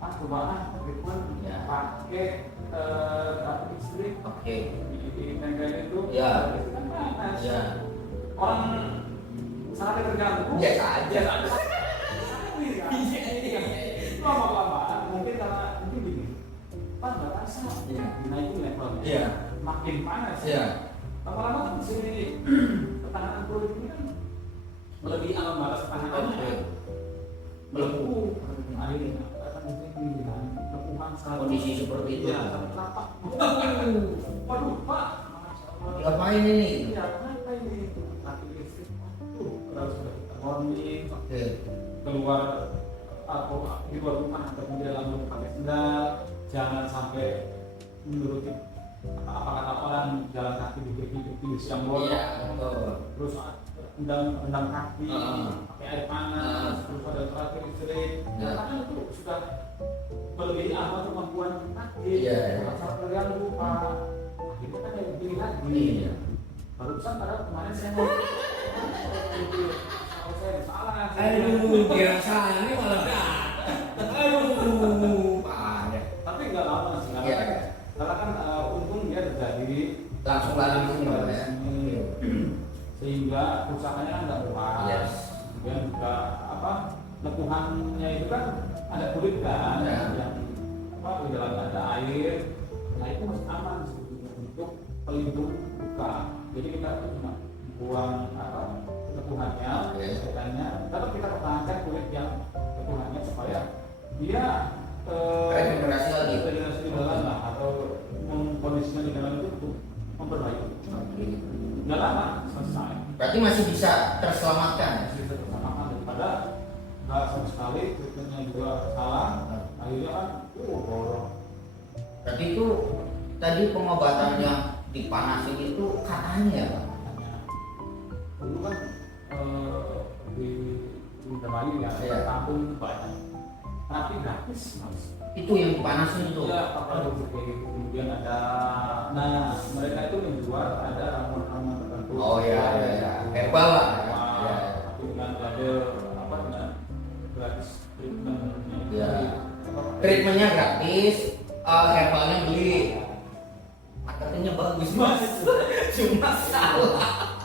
Coba treatment Ya. pakai kartu listrik Oke. di tempel itu. Ya. Listrik kan panas. Ya. Orang sangat terganggu. Biasa aja. Lama-lama mungkin karena mungkin gini. Pak nggak rasa. Iya. Dinaikin levelnya. Iya. Makin panas. Iya. Lama-lama kan si pertahanan kulit ini kan melebihi alam batas pertahanannya. Melepuh. Akhirnya akan menjadi lepuhan saat Kondisi seperti itu. Iya, sampai telapak. Waduh, Pak. Ngapain ini? Iya, kenapa ini? Mati listrik. Waduh, kalau sudah kita warning, Oke. keluar atau di luar rumah atau di dalam rumah pakai sendal, jangan sampai menuruti apa kata orang jalan kaki di siang bolong. Iya, betul. Terus rendam kaki, pakai air panas, terus ada terakhir listrik. Ya. Karena itu sudah melebihi apa kemampuan kaki. Iya, iya. Rasa terganggu, Pak. Akhirnya kan yang begini lagi. Iya. Barusan padahal kemarin saya mau kalau saya salah. Aduh, kira salah ini malah aduh, parah. Tapi nggak lama sih. Iya. Karena kan untung dia terjadi Langsung lari ke sini, Pak, ya. sehingga kerusakannya kan nggak berat. Yes. Kemudian juga apa lepuhannya itu kan ada kulit kan Ya. yang apa di dalam ada air. Nah itu masih aman sebetulnya untuk pelindung luka. Jadi kita tuh cuma buang apa lepuhannya, Oke. setannya, tetap kita pertahankan kulit yang lepuhannya supaya dia Regenerasi lagi. regenerasi di dalam lah atau kondisinya di dalam itu untuk memperbaiki. Nggak lama selesai. Berarti masih bisa terselamatkan. Masih tetap sama daripada nggak sama sekali treatmentnya juga salah. Akhirnya kan, borong. Berarti itu tadi pengobatan yang dipanasin itu katanya ya, Pak? Hanya dulu kan di Indramayu ya, Iya. kampung banyak. Tapi gratis mas. Itu yang dipanasin itu. Iya, apa kemudian ada, nah mereka itu menjual ada ramuan-ramuan tertentu. Oh iya. Herbal lah. Ya. Tapi dengan ada apa dengan gratis treatmentnya. Iya. Apa, Treatmentnya gratis, herbalnya beli. Marketingnya bagus mas, cuma salah.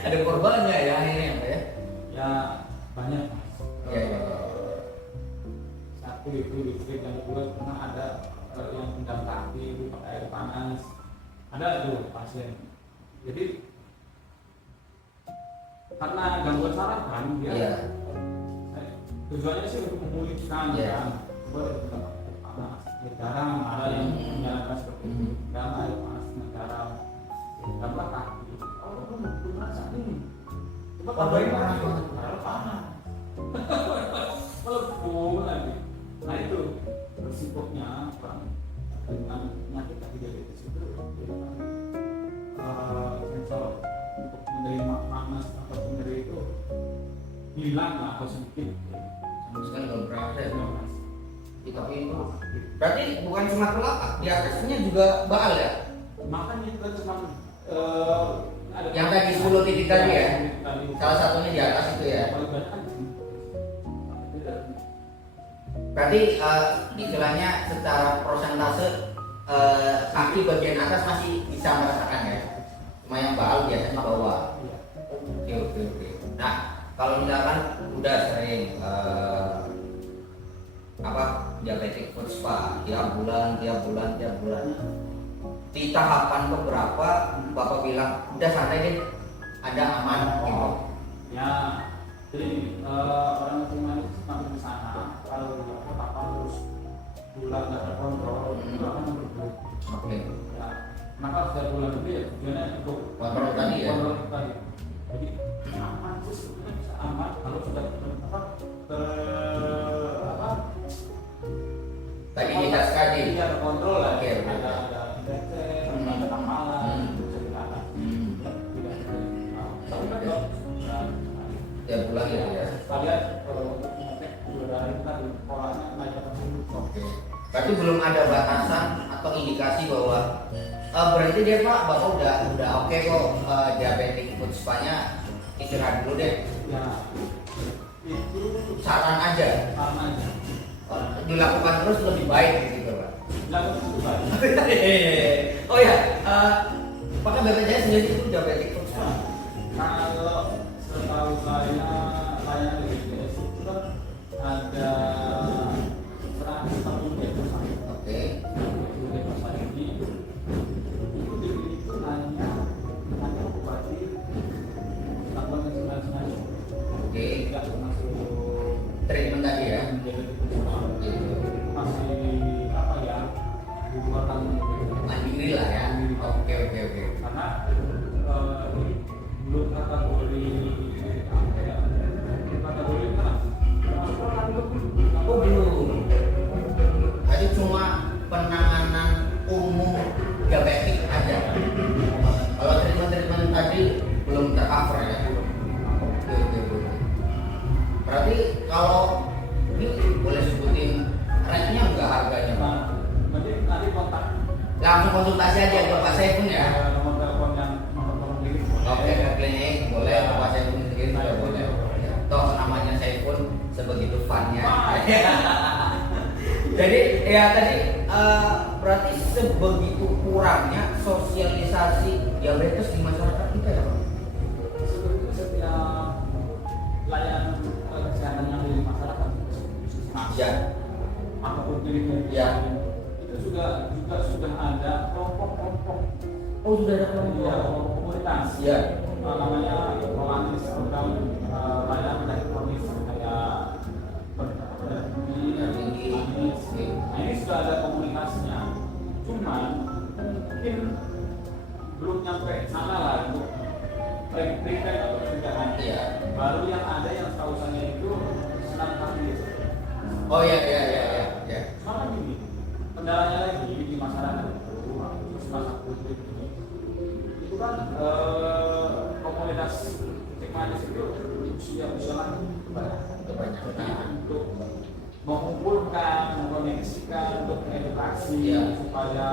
Ada korbannya ya akhirnya, Pak, ya. ya banyak mas. Iya, iya. Satu itu listrik, yang kedua pernah ada yang rendam kaki itu pakai air panas. Ada itu pasien. Jadi karena gangguan saraf kan dia. Iya. Tujuannya sih untuk memulihkan Iya. kan. Coba kita pakai panas. Ya, garam ada yang menyarankan seperti itu. Garam air panas dengan garam. Garam kaki. Oh, lu belum rasa nih. Coba tambahin panas lagi. banget. Garam panas. Melepuh lagi. Nah itu resikonya orang dengan penyakit kaki diabetes itu sensor untuk menerima panas ataupun dari itu hilang lah atau sedikit. Sama sekali nggak berasa ya. Mas. Tapi itu berarti bukan cuma telapak, di atasnya juga baal ya? Makanya kita cuma ada Yang tadi 10 titik tadi ya? Tadi. Salah satunya di atas itu ya. Paling banyak kan di sini. Berarti istilahnya secara persentase kaki bagian atas masih bisa merasakan ya. Cuma yang baal biasanya bawah. Iya. Oke. Nah, kalau misalkan udah sering diabetic foot spa tiap bulan. Di tahapan keberapa Bapak bilang udah santai deh, Anda aman gitu. Ya, jadi orang yang manis makin di sana kalau apa terus bulan nggak terkontrol itu akan berburuk. Oke. Ya, maka setiap bulan itu ya tujuannya untuk Kontrol tadi ya. Kontrol tadi. Jadi aman sih sebetulnya bisa aman kalau sudah Tadi kita sekali. Iya, terkontrol lah. Oke, oke. Ada deteksi, ada ramalan, bisa dikatakan. Tidak. Tapi kan kalau Tiap bulan gitu ya. kalian kalau ngecek dua hari tadi polanya naik tersebut. Oke. Berarti belum ada batasan atau indikasi bahwa berarti dia Pak, Bapak udah oke kok diabetik food spa-nya istirahat dulu deh. Ya, itu Saran aja. sama aja. Dilakukan terus lebih baik gitu Pak. Lakukan itu baik. Oh ya, pakai BPJS sendiri itu diabetik food spa. Kalau setahu saya layanan BPJS itu kan ada 140 perusahaan. Oke. Perusahaan ini itu diri itu hanya bupati lakukan kesenangan. Oke. Tidak masuk Treatment tadi ya. menjadi perusahaan. Gitu. Masih apa ya? Buatan Mandiri lah ya. Oke. karena belum kategori apa ya, kategori mana termasuk orang itu Oh belum. Tadi cuma penanganan umum diabetik aja. Kalau treatment tadi belum tercover ya. Oke. Berarti kalau ini boleh sebutin rate-nya enggak harganya Pak? nanti kontak Langsung konsultasi aja ke Pak Saifun ya. nomor telepon yang nomor telepon klinik Oke, ke klinik boleh, ke Pak Saifun sendiri juga boleh. Toh namanya Saifun sebegitu fun-nya. Jadi ya tadi berarti sebegitu kurangnya sosialisasi diabetes di masyarakat kita ya Pak? sebetulnya setiap layanan kesehatan yang di masyarakat Ya. apapun klinik Ya. itu juga sudah ada kelompok-kelompok Oh sudah ada ya, komunitas Ya. namanya Rolantis program layanan penyakit kronis kayak Tinggi. nah ini sudah ada komunikasinya cuman mungkin belum nyampe sana lah untuk prevent atau pencegahan Iya. baru yang ada yang setahu saya itu senam kaki Oh ya. sama gini kendalanya lagi di masyarakat itu masa publik ini itu kan komunitas ketik manis itu usia Kebanyakan. untuk mengumpulkan, mengkoneksikan, untuk edukasi Iya. supaya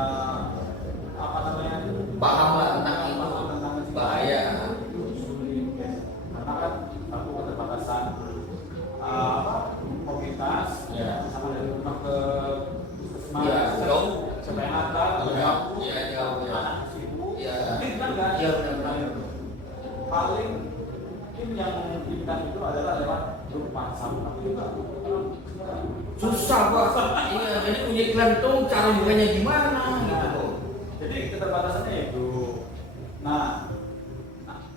apa namanya Paham lah tentang itu. paham tentang Bahaya. itu sulit ya. Karena kan aku keterbatasan komunitas Iya. sama dari rumah ke puskesmas Iya, jauh. sampai Natal Iya, aku iya, jauh, ya. anak sibuk Iya. mungkin kan nggak Iya, benar. paling mungkin yang memungkinkan itu adalah lewat grup WhatsApp tapi juga Susah Pak. Iya, jadi punya iklan tuh cara bukanya gimana gitu. jadi keterbatasannya itu nah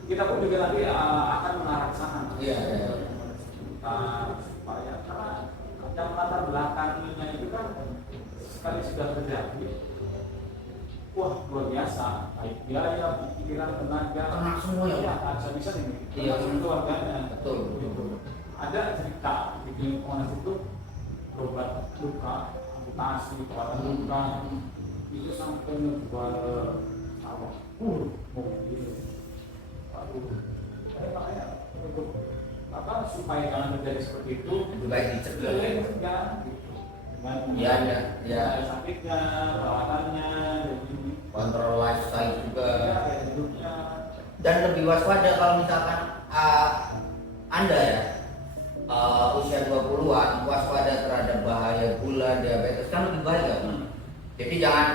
kita pun juga nanti akan mengarah ke sana Iya. supaya karena yang latar belakangnya itu kan sekali sudah terjadi wah luar biasa baik biaya pikiran tenaga Kena semua ya, ya Pak? bisa ini Iya. keluarganya Betul. ada cerita di klinik Monas itu berobat luka amputasi perawatan luka itu sampai menjual sawah mobil makanya untuk apa supaya jangan terjadi seperti itu Lebih baik dicegah. ya gitu dengan Iya, iya. sakitnya perawatannya Kontrol lifestyle juga. gaya hidupnya Dan lebih waspada kalau misalkan Anda ya usia 20-an waspada terhadap bahaya gula, diabetes kan lebih baik ya. Jadi jangan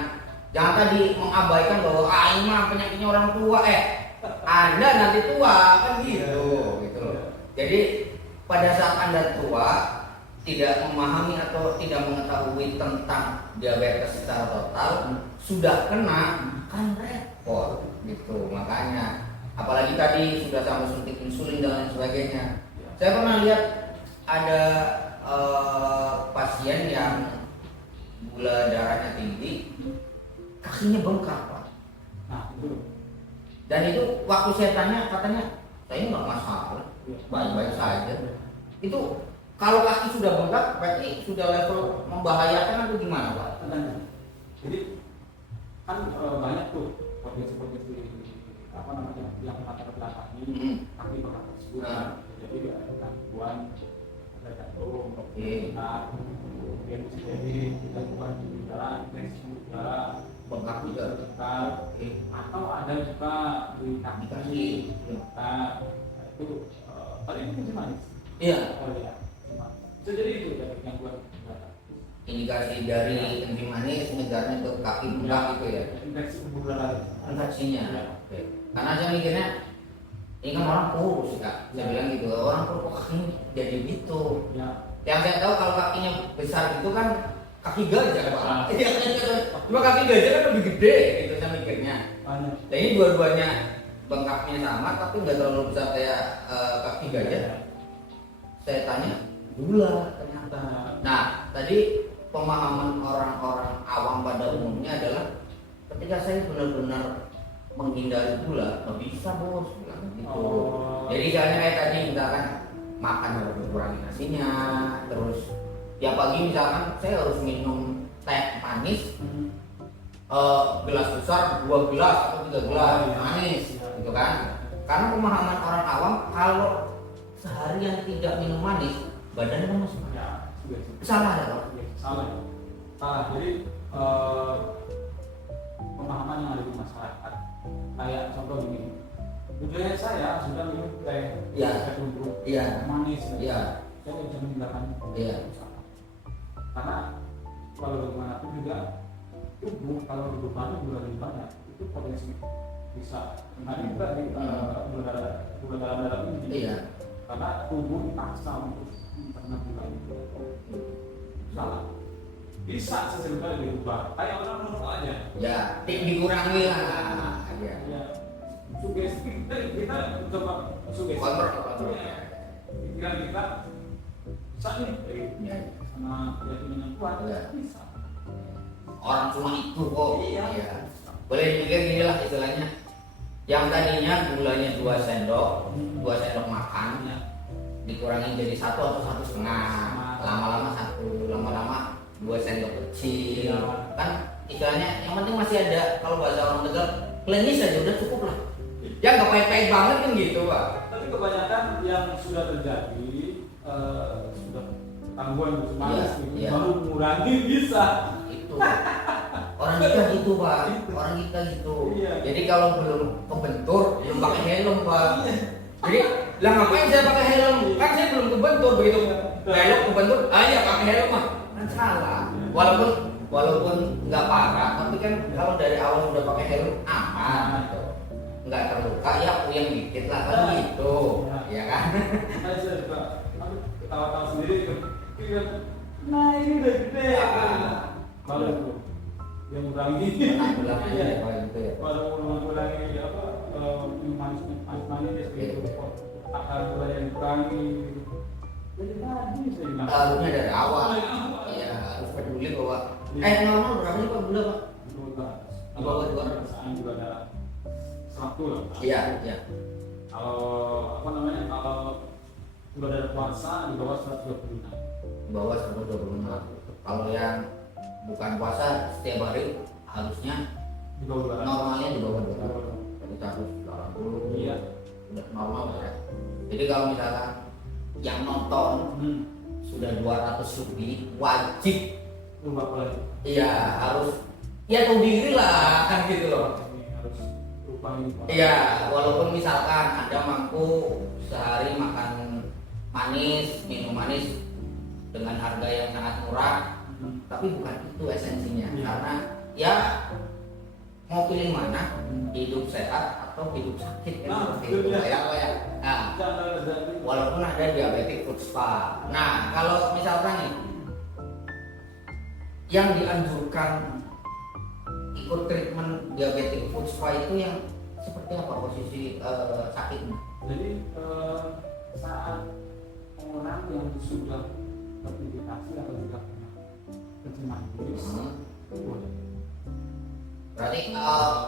tadi mengabaikan bahwa ini mah penyakitnya orang tua Anda nanti tua kan gitu loh. Jadi pada saat Anda tua tidak memahami atau tidak mengetahui tentang diabetes secara total sudah kena kan repot gitu. Makanya apalagi tadi sudah sampai suntik insulin dan lain sebagainya. Ya. Saya pernah lihat ada pasien yang gula darahnya tinggi, kakinya bengkak Pak. Nah itu. Dan itu waktu saya tanya katanya saya nggak masalah, baik-baik saja. Itu kalau kaki sudah bengkak berarti sudah level membahayakan atau gimana Pak? Jadi kan banyak tuh kondisi-kondisi apa namanya yang latar belakang ini kaki bengkak tersebut. Jadi ada gangguan ada jantung, kemudian bisa jadi gangguan di udara, infeksi udara, Bengkak juga. bengkak, atau ada juga di kaki. Nah, itu paling itu manis. Iya. Oh iya. Bisa jadi itu dari gangguan udara. Indikasi dari kencing manis mengejarnya ke kaki bengkak itu ya. Infeksi udara. Infeksinya. Ya. Oke. Karena saya mikirnya ini kan orang kurus Kak. Saya bilang gitu, orang kurus kok kakinya jadi gitu. Ya. Yang saya tahu kalau kakinya besar itu kan kaki gajah Pak. Iya kan? Cuma kaki gajah kan lebih gede gitu saya mikirnya. Banyak. Dan ini dua-duanya bengkaknya sama tapi nggak terlalu besar kayak kaki gajah. Saya tanya gula ternyata. Nah tadi pemahaman orang-orang awam pada umumnya adalah ketika saya benar-benar menghindari gula nggak bisa bos bilang gitu. Jadi caranya kayak tadi misalkan makan harus dikurangi nasinya, terus tiap pagi misalkan saya harus minum teh manis gelas besar 2 gelas atau 3 gelas manis gitu kan. Karena pemahaman orang awam kalau seharian tidak minum manis badannya kan masih Ya, sudah. salah ya Pak? Salah. Salah. Jadi pemahaman yang ada di masyarakat kayak contoh gini, budaya saya sudah minum teh, Iya. teh bubuk, Iya. manis, Iya. saya bisa meninggalkan Iya. karena kalau bagaimanapun juga tubuh kalau dibebankan gula lebih banyak itu potensi bisa ada juga di gula darah tinggi. Iya. Karena tubuh dipaksa untuk mencerna gula itu. Salah. Bisa sesekali dirubah. Kayak orang merokok aja. Ya, dikurangi lah. Ya. Ya. Sugesti kita coba sugesti. Kontrol. Ya. Pikiran kita bisa nih Ya. sama keyakinan yang kuat. Ya. Bisa. Orang cuma itu kok. Iya. Ya. Boleh dipikir gini lah istilahnya. Yang tadinya gulanya 2 sendok, 2 sendok makan, Ya. dikurangi jadi 1 atau 1,5. Lama-lama 1, lama-lama 2 sendok kecil. Ya. Kan istilahnya yang penting masih ada kalau bahasa orang Tegal klinis aja udah cukup lah. Ya nggak pahit-pahit banget kan gitu Pak. Tapi kebanyakan yang sudah terjadi sudah tangguhan manis Iya, gitu, iya. baru mengurangi bisa. Itu orang kita gitu Pak, orang kita gitu. Iya. Jadi kalau belum kebentur belum pakai helm Pak. Jadi lah ngapain saya pakai helm, kan saya belum kebentur, begitu belok kebentur ya pakai helm mah kan salah. Walaupun nggak parah tapi kan kalau dari awal sudah pakai helm aman gitu. Nggak terluka ya puyeng dikit lah kan gitu ya kan. Saya juga ketawa-tawa sendiri gitu. Nah ini udah gede. Kalau itu yang mengurangi. Alhamdulillah Iya. ya Pak gitu ya. Kalau mengurangi apa manis gitu. Akar gula yang dikurangi. Jadi tadi saya bilang. Harusnya dari awal. Iya harus peduli bahwa normal berapa sih Pak gula Pak? Di bawah 200. Perasaan juga ada 1 lah. Iya iya. Kalau apa namanya kalau sudah ada puasa di bawah 126. Di bawah 126. Kalau yang bukan puasa setiap hari harusnya Di bawah 200. normalnya di bawah 200. Jadi 180. Iya. Udah normal ya. Jadi kalau misalkan yang nonton sudah 200 lebih wajib Lupa lagi. iya harus ya tahu diri lah kan gitu loh. Ini harus lupa ini. Iya, walaupun misalkan Anda mampu sehari makan manis, minum manis dengan harga yang sangat murah, tapi bukan itu esensinya. Iya. Karena ya mau pilih mana, hidup sehat atau hidup sakit kan Nah, seperti itu itu dia. ya, Pak, ya. Nah, Jangan ada walaupun ada diabetic foot spa. Nah, kalau misalkan nih yang dianjurkan ikut treatment diabetic foot spa itu yang seperti seperti apa posisi sakitnya? Jadi saat orang yang sudah terindikasi atau sudah pernah terjemah virus itu boleh. Berarti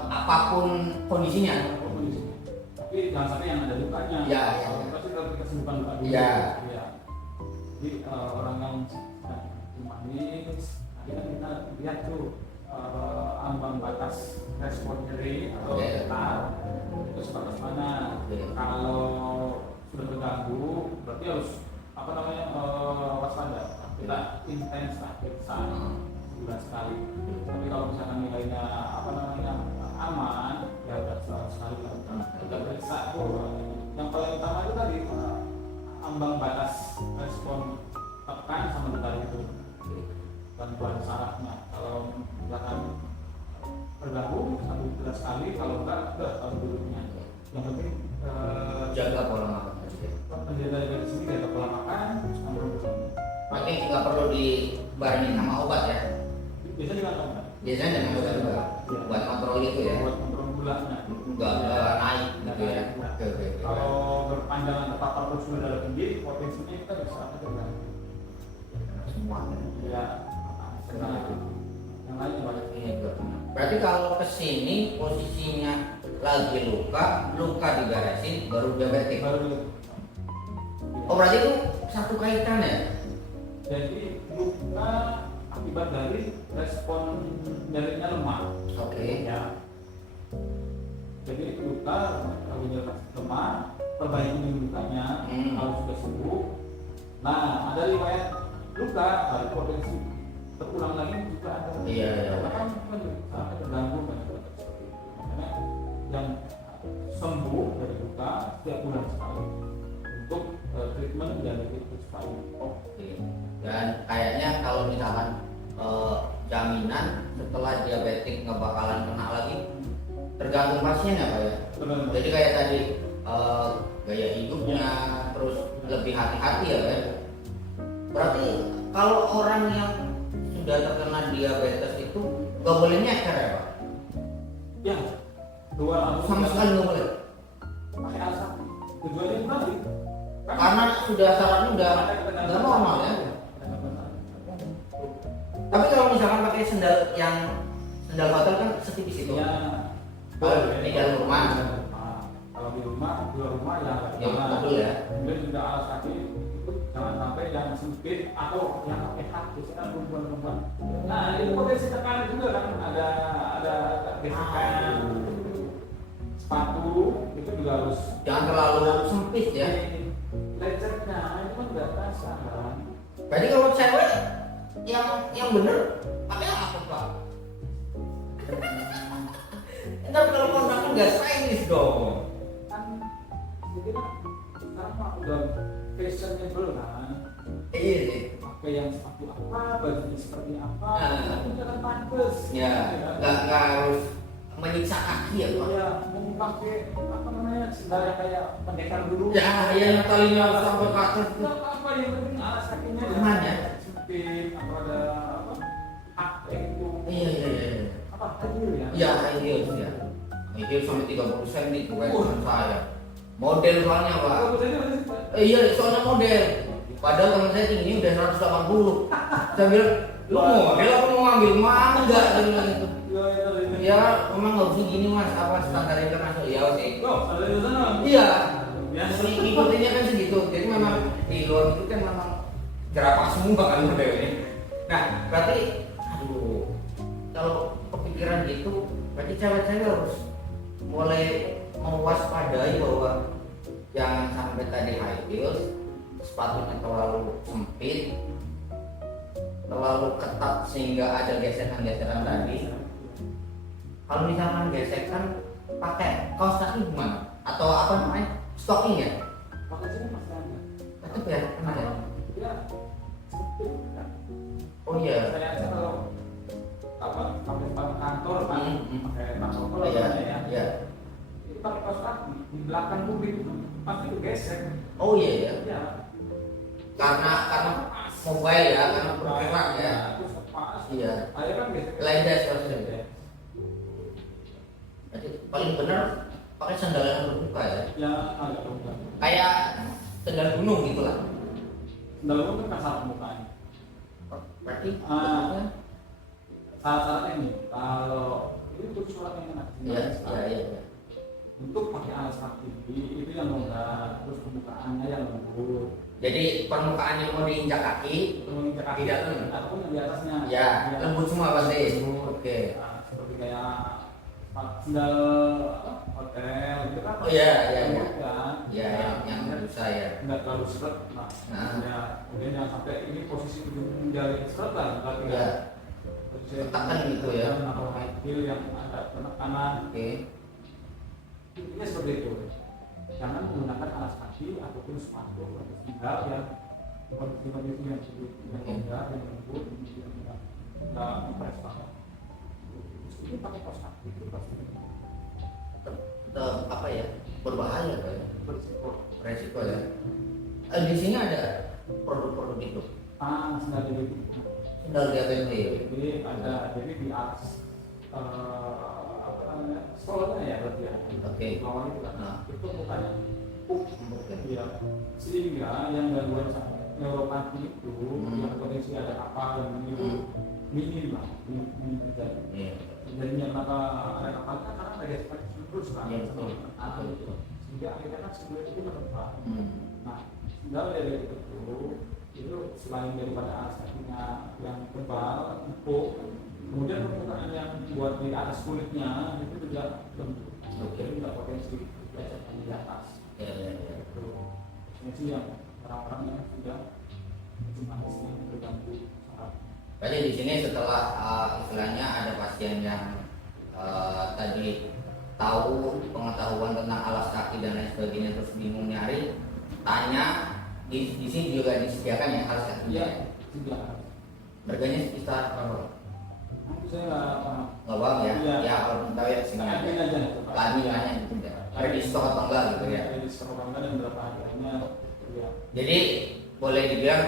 apapun kondisinya. Apapun kondisinya. Tapi jangan sampai yang ada lukanya. Iya. Pasti kalau kita sembuhkan luka dulu. Iya. Ya. Jadi orang yang manis, nanti kan kita lihat tuh ambang batas respon nyeri atau getar itu sebatas mana. Kalau sudah terganggu, berarti harus waspada. Kita intens lah, periksa sebulan sekali. Tapi kalau misalkan nilainya aman, ya udah sekali lah. Kita periksa tuh. Yang paling utama itu tadi ambang batas respon tekan sama getar itu. Bantuan sarafnya. Kalau misalkan terganggu 1 kali, kalau enggak udah dulunya. Yang penting Jaga pola makan. penderita dari sini jaga pola makan, terus kontrol bersama. Pakai nggak perlu dibarengi sama obat ya? Biasanya juga kan? Biasanya dengan obat juga buat kontrol itu ya? Buat kontrol gulanya. Nggak naik gitu ya? Oke. Kalau berpanjangan terpapar terus sudah darah tinggi, potensinya kita bisa terganggu. Semua. Ya, yang lain banyak. Ini benar. Berarti kalau kesini posisinya lagi luka diberesin baru diabetes. Baru dulu. Oh berarti itu satu kaitan ya? Jadi luka akibat dari respon nyerinya lemah. Oke. Ya. Jadi luka kalau nyeri lemah, perbaiki dulu lukanya. Kalau sudah sembuh, nah ada riwayat luka ada potensi terulang lagi juga ada. Iya. Karena kan sampai terganggu kan. Makanya yang sembuh dari luka setiap bulan sekali untuk treatment dan itu sekali. Oke. Dan kayaknya kalau misalkan jaminan setelah diabetik nggak bakalan kena lagi, tergantung pasien ya Pak ya. Benar. Jadi kayak tadi gaya hidupnya, terus lebih hati-hati ya Pak ya. Berarti kalau orang yang sudah terkena diabetes itu nggak boleh nyeker ya Pak? Ya, 200 Sama sekali nggak boleh. pakai alasan tujuannya tadi. Karena sudah syaratnya udah nggak normal ya. Tapi kalau misalkan pakai sendal hotel kan setipis itu. Ya, Kalau di dalam rumah. Kalau di rumah, dua rumah Ya betul ya. Kemudian juga alas kaki itu jangan sampai yang sempit atau yang pakai hak biasanya perempuan. Nah itu potensi tekanan juga kan ada gesekan. Sepatu itu juga harus Jangan terlalu sempit ya. lecetnya itu kan nggak terasa kan. Berarti kalau cewek yang bener pakai apa Pak? Ntar kalau kontrakan nggak stylish dong. Kan jadi kan sekarang mah udah fashionable kan. Iya sih. Pakai yang sepatu apa, bajunya seperti apa, Nah. itu jangan pantas. Ya, nggak harus menyiksa kaki ya Pak. Ya, mau pakai apa namanya sendal yang kayak pendekar dulu. Ya, yang talinya sampai ke atas. Nggak apa-apa, yang penting alas kakinya Aman ya? sempit atau ada apa hak kayak gitu. Iya. Apa tadi ya? Iya, ideal ya. Ideal sampai 30 cm itu kayak teman saya. Model soalnya Pak. Kalau saya masih Iya, soalnya model. Padahal teman saya tingginya udah 180. Saya bilang, lu model apa mau ngambil mangga? Dia bilang gitu. Ya, memang nggak bisa gini mas, apa standar internasional? Ya oke. Oh, ada di sana. Iya, Biasa. ngikutinnya kan segitu. Jadi memang di luar itu kan memang jerapah semua kan model ini. Nah, berarti, aduh, kalau kepikiran gitu, berarti cewek-cewek harus mulai mewaspadai bahwa jangan sampai tadi high heels, sepatunya terlalu sempit, terlalu ketat sehingga ada gesekan-gesekan tadi. Kalau misalkan gesekan pakai kaos kaki gimana? Atau apa namanya? Stocking ya? Pakai sini masih ada. Tetep ya? Enak ya? Ya, sempit kan. Oh iya. Saya aja kalau apa pakai sepatu kantor kan, pakai kantor Oh iya. ya. Iya. Itu pakai kaos kaki di belakang publik itu pasti itu gesek. Oh iya ya. Ya. Karena mobile ya, karena bergerak ya. Terus pas. Iya. Saya kan gesek. Lindas maksudnya. Jadi paling benar pakai sandal yang terbuka ya. Ya agak terbuka. Kayak sandal gunung gitu lah. Sandal gunung kan kasar pembukanya. Berarti Syarat-syaratnya ini kalau ini untuk surat yang enak. iya. Untuk pakai alas kaki itu yang longgar, terus pembukaannya yang lembut. Jadi permukaan yang mau diinjak kaki Menginjak kaki Tidak. ataupun yang di atasnya. ya lembut semua pasti. Lembut. Oke. Nah, seperti kayak sandal hotel gitu kan. Oh iya. Lembut kan. Ya, yang bisa ya. Nggak terlalu seret. Nah, ya, kemudian jangan sampai ini posisi ujung jari seret lah, berarti Ya. tekan gitu ya. atau high heel yang ada penekanan. Oke. Intinya seperti itu. Jangan menggunakan alas kaki ataupun sepatu atau sandal yang kondisi yang sulit, yang longgar, yang lembut, yang nggak kompres banget. Ini pakai kaos kaki itu pasti Tetap apa ya? Berbahaya kan? berisiko. Resiko ya. Di sini ada produk-produk itu. Sandal jadi Sandal DPT. jadi ada jadi di atas apa namanya stolnya ya berarti ya. Oke. Bawah itu kan. Nah. Itu bukannya Oke. Iya, sehingga yang gangguan neuropati itu yang potensi ada apa yang minim lah, minim terjadi. Iya. Jadinya kenapa ada kapalnya karena ada gespak terus kan, Iya, betul. sehingga akhirnya kan sebelum itu berkembang. Hmm. Nah, tinggal dari itu selain daripada alas kakinya yang tebal, empuk, kemudian permukaan yang buat di atas kulitnya itu juga lembut. Oke. Jadi nggak potensi lecet di atas. Ya. Ini sih yang orang-orang yang sudah manisnya terganggu saraf. Berarti di sini setelah istilahnya ada pasien yang tadi tahu pengetahuan tentang alas kaki dan lain sebagainya terus bingung nyari, tanya di sini juga disediakan ya alas kaki. Iya, sudah. Harganya sekitar berapa? Nanti saya nggak paham. Nggak paham ya? Iya. Ya kalau tahu ya sini Admin aja. aja. Admin aja gitu ya. Ada di stok atau enggak gitu ya? Ada di stok bangga dan berapa harganya. Ya. Jadi boleh dibilang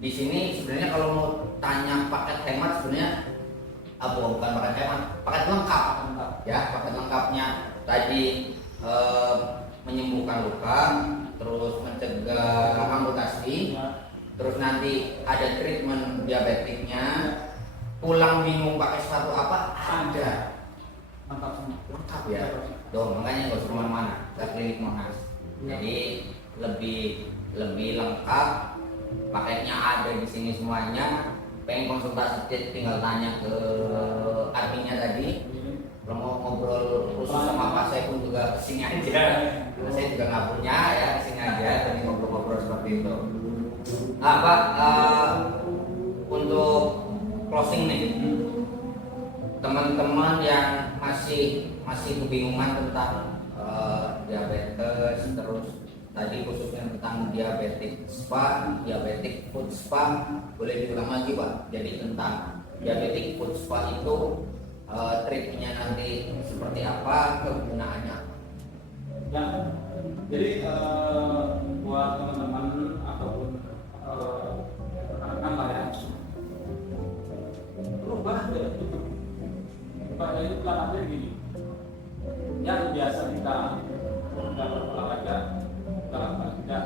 di sini sebenarnya kalau mau tanya paket hemat sebenarnya bukan paket hemat, paket lengkap Mantap. ya, paket lengkapnya tadi menyembuhkan luka, terus mencegah amputasi, Ya. terus nanti ada treatment diabetiknya, pulang bingung pakai sepatu apa ada, Mantap semua. lengkap ya. Tuh makanya nggak usah kemana-mana ke klinik Monas. Ya. Jadi lebih lengkap, paketnya ada di sini semuanya. Pengen konsultasi tinggal tanya ke adminnya tadi. Kalau mau ngobrol khusus sama Pak saya pun juga kesini aja. Saya juga nggak punya ya, kesini aja tadi ngobrol-ngobrol seperti itu. Nah Pak, untuk closing nih, teman-teman yang masih kebingungan tentang diabetes, terus tadi khususnya tentang diabetik spa, diabetik food spa, boleh diulang lagi Pak. Jadi tentang diabetik food spa itu triknya nanti seperti apa, kegunaannya? Ya. Jadi buat teman-teman ataupun rekan-rekan lah ya, berubah dari itu. Pada itu kan aja gini. Yang biasa kita dapat olahraga, kita lakukan tidak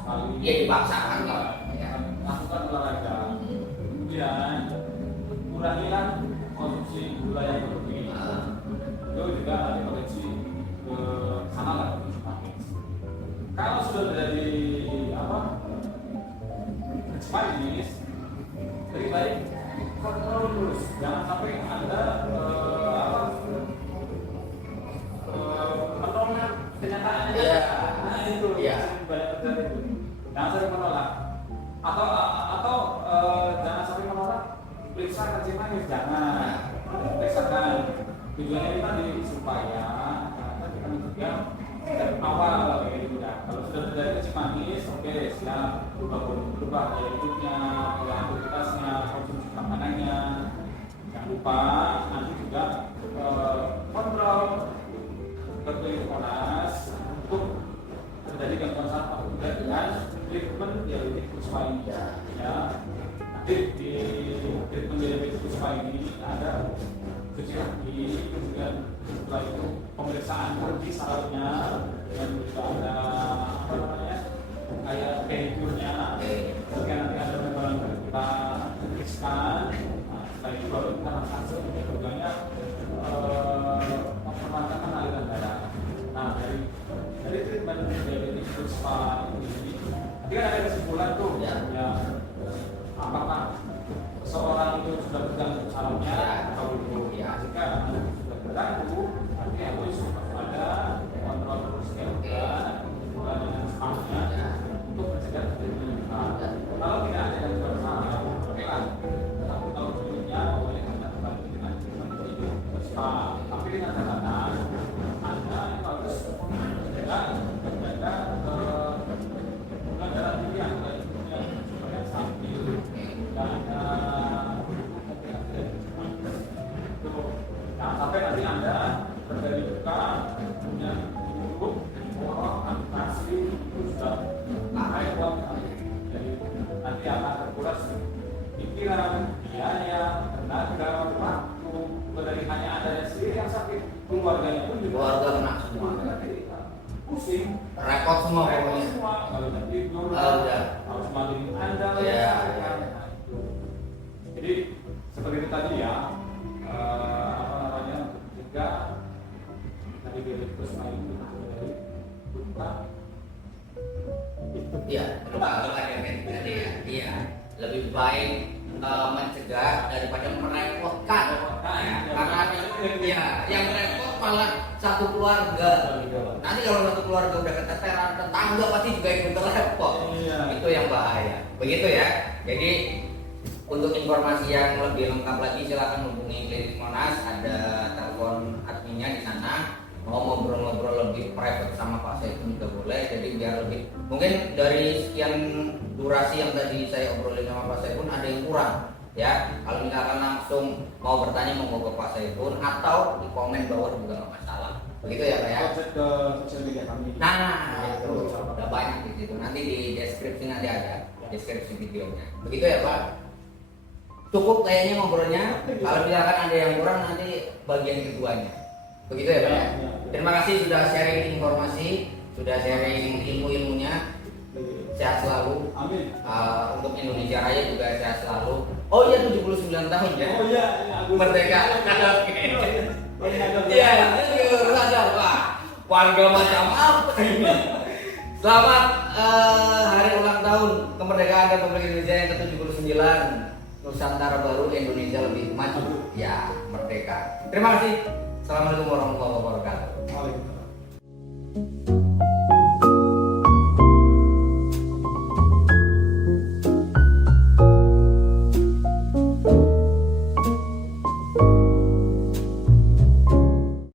sekali. Dia dipaksakan lah. Ya. Lakukan olahraga. Kemudian kurangilah konsumsi gula yang berlebih. Itu juga ada koleksi ke sana lah. Kalau sudah terjadi manis, lebih baik kontrol terus. Jangan sampai Anda menolak kenyataannya. Iya. Nah itu Iya. banyak terjadi itu. Jangan sampai menolak. Atau jangan sampai menolak. Periksa kencing manis, jangan. Periksakan. Tujuannya itu tadi supaya kita mencegah dari awal kayak gitu kan. Kalau sudah terjadi kencing manis, oke siap berubah gaya hidupnya, gaya aktivitasnya, konsumsi makanannya. Jangan lupa nanti juga kontrol ke klinik Monas untuk terjadi gangguan saraf juga dengan treatment diabetes puspa ini ya. Nanti di treatment diabetes puspa ini ada cuci kaki, kemudian setelah itu pemeriksaan kebiasaan Turki saladnya, dan juga ada apa namanya kayak kejunya. Jika nanti ada memang kita tuliskan, setelah itu baru kita masak. Tujuannya memperlancarkan aliran darah. Nah, dari treatment diabetes food spa ini, nanti kan ada kesimpulan tuh, ya apakah seorang itu sudah terganggu sarafnya atau belum. Jika sudah terganggu, nanti harus ada kontrol terus juga dengan spamnya untuk mencegah terjadinya luka. Kalau tidak ada yang bermasalah, oke lah. Tapi kalau sebelumnya boleh kita kembali dengan treatment spa. Tapi dengan catatan Anda harus menjaga darah tinggi yang supaya stabil dan sampai nanti Anda terjadi luka, punya buruk, amputasi, itu sudah repot. Jadi nanti akan terkuras pikiran, biaya, tenaga, waktu. Dari hanya Anda sendiri yang sakit, keluarganya pun juga Keluarga kena semua. Pusing, Repot semua pokoknya. kalau tidur harus mandiin Anda. Jadi seperti itu tadi ya, apa namanya, juga tadi diabetes itu dari luka. Iya, luka diabetes tadi ya. Iya, lebih baik mencegah daripada merepotkan. Karena ya, yang repot malah satu keluarga. Nanti kalau satu keluarga udah keteteran, tetangga pasti juga ikut repot. Itu yang bahaya. Begitu ya. Jadi untuk informasi yang lebih lengkap lagi silakan hubungi Klinik Monas, ada telepon adminnya di sana. Mau ngobrol-ngobrol lebih private sama Pak Saifun juga boleh. Jadi biar lebih, mungkin dari sekian durasi yang tadi saya obrolin sama Pak Saifun ada yang kurang ya. Kalau misalkan langsung mau bertanya mau ke Pak Saifun atau di komen bawah juga nggak masalah. Begitu ya Pak ya. Cek ke sosial media kami. Nah itu udah banyak di situ. Nanti di deskripsi nanti ada deskripsi videonya. Begitu ya Pak. Cukup kayaknya ngobrolnya. Kalau misalkan ada yang kurang nanti bagian keduanya. Begitu ya Pak ya. Terima kasih sudah sharing informasi, sudah sharing ilmu-ilmunya. Sehat selalu. Amin. Untuk Indonesia Raya juga sehat selalu. Oh iya 79 tahun ya. Oh iya, Merdeka. Iya, itu juga baru sadar Pak. Warga macam apa ini? Selamat hari ulang tahun kemerdekaan Republik Indonesia yang ke-79. Nusantara baru, Indonesia lebih maju. Ya, merdeka. Terima kasih. Assalamualaikum warahmatullahi wabarakatuh. Waalaikumsalam.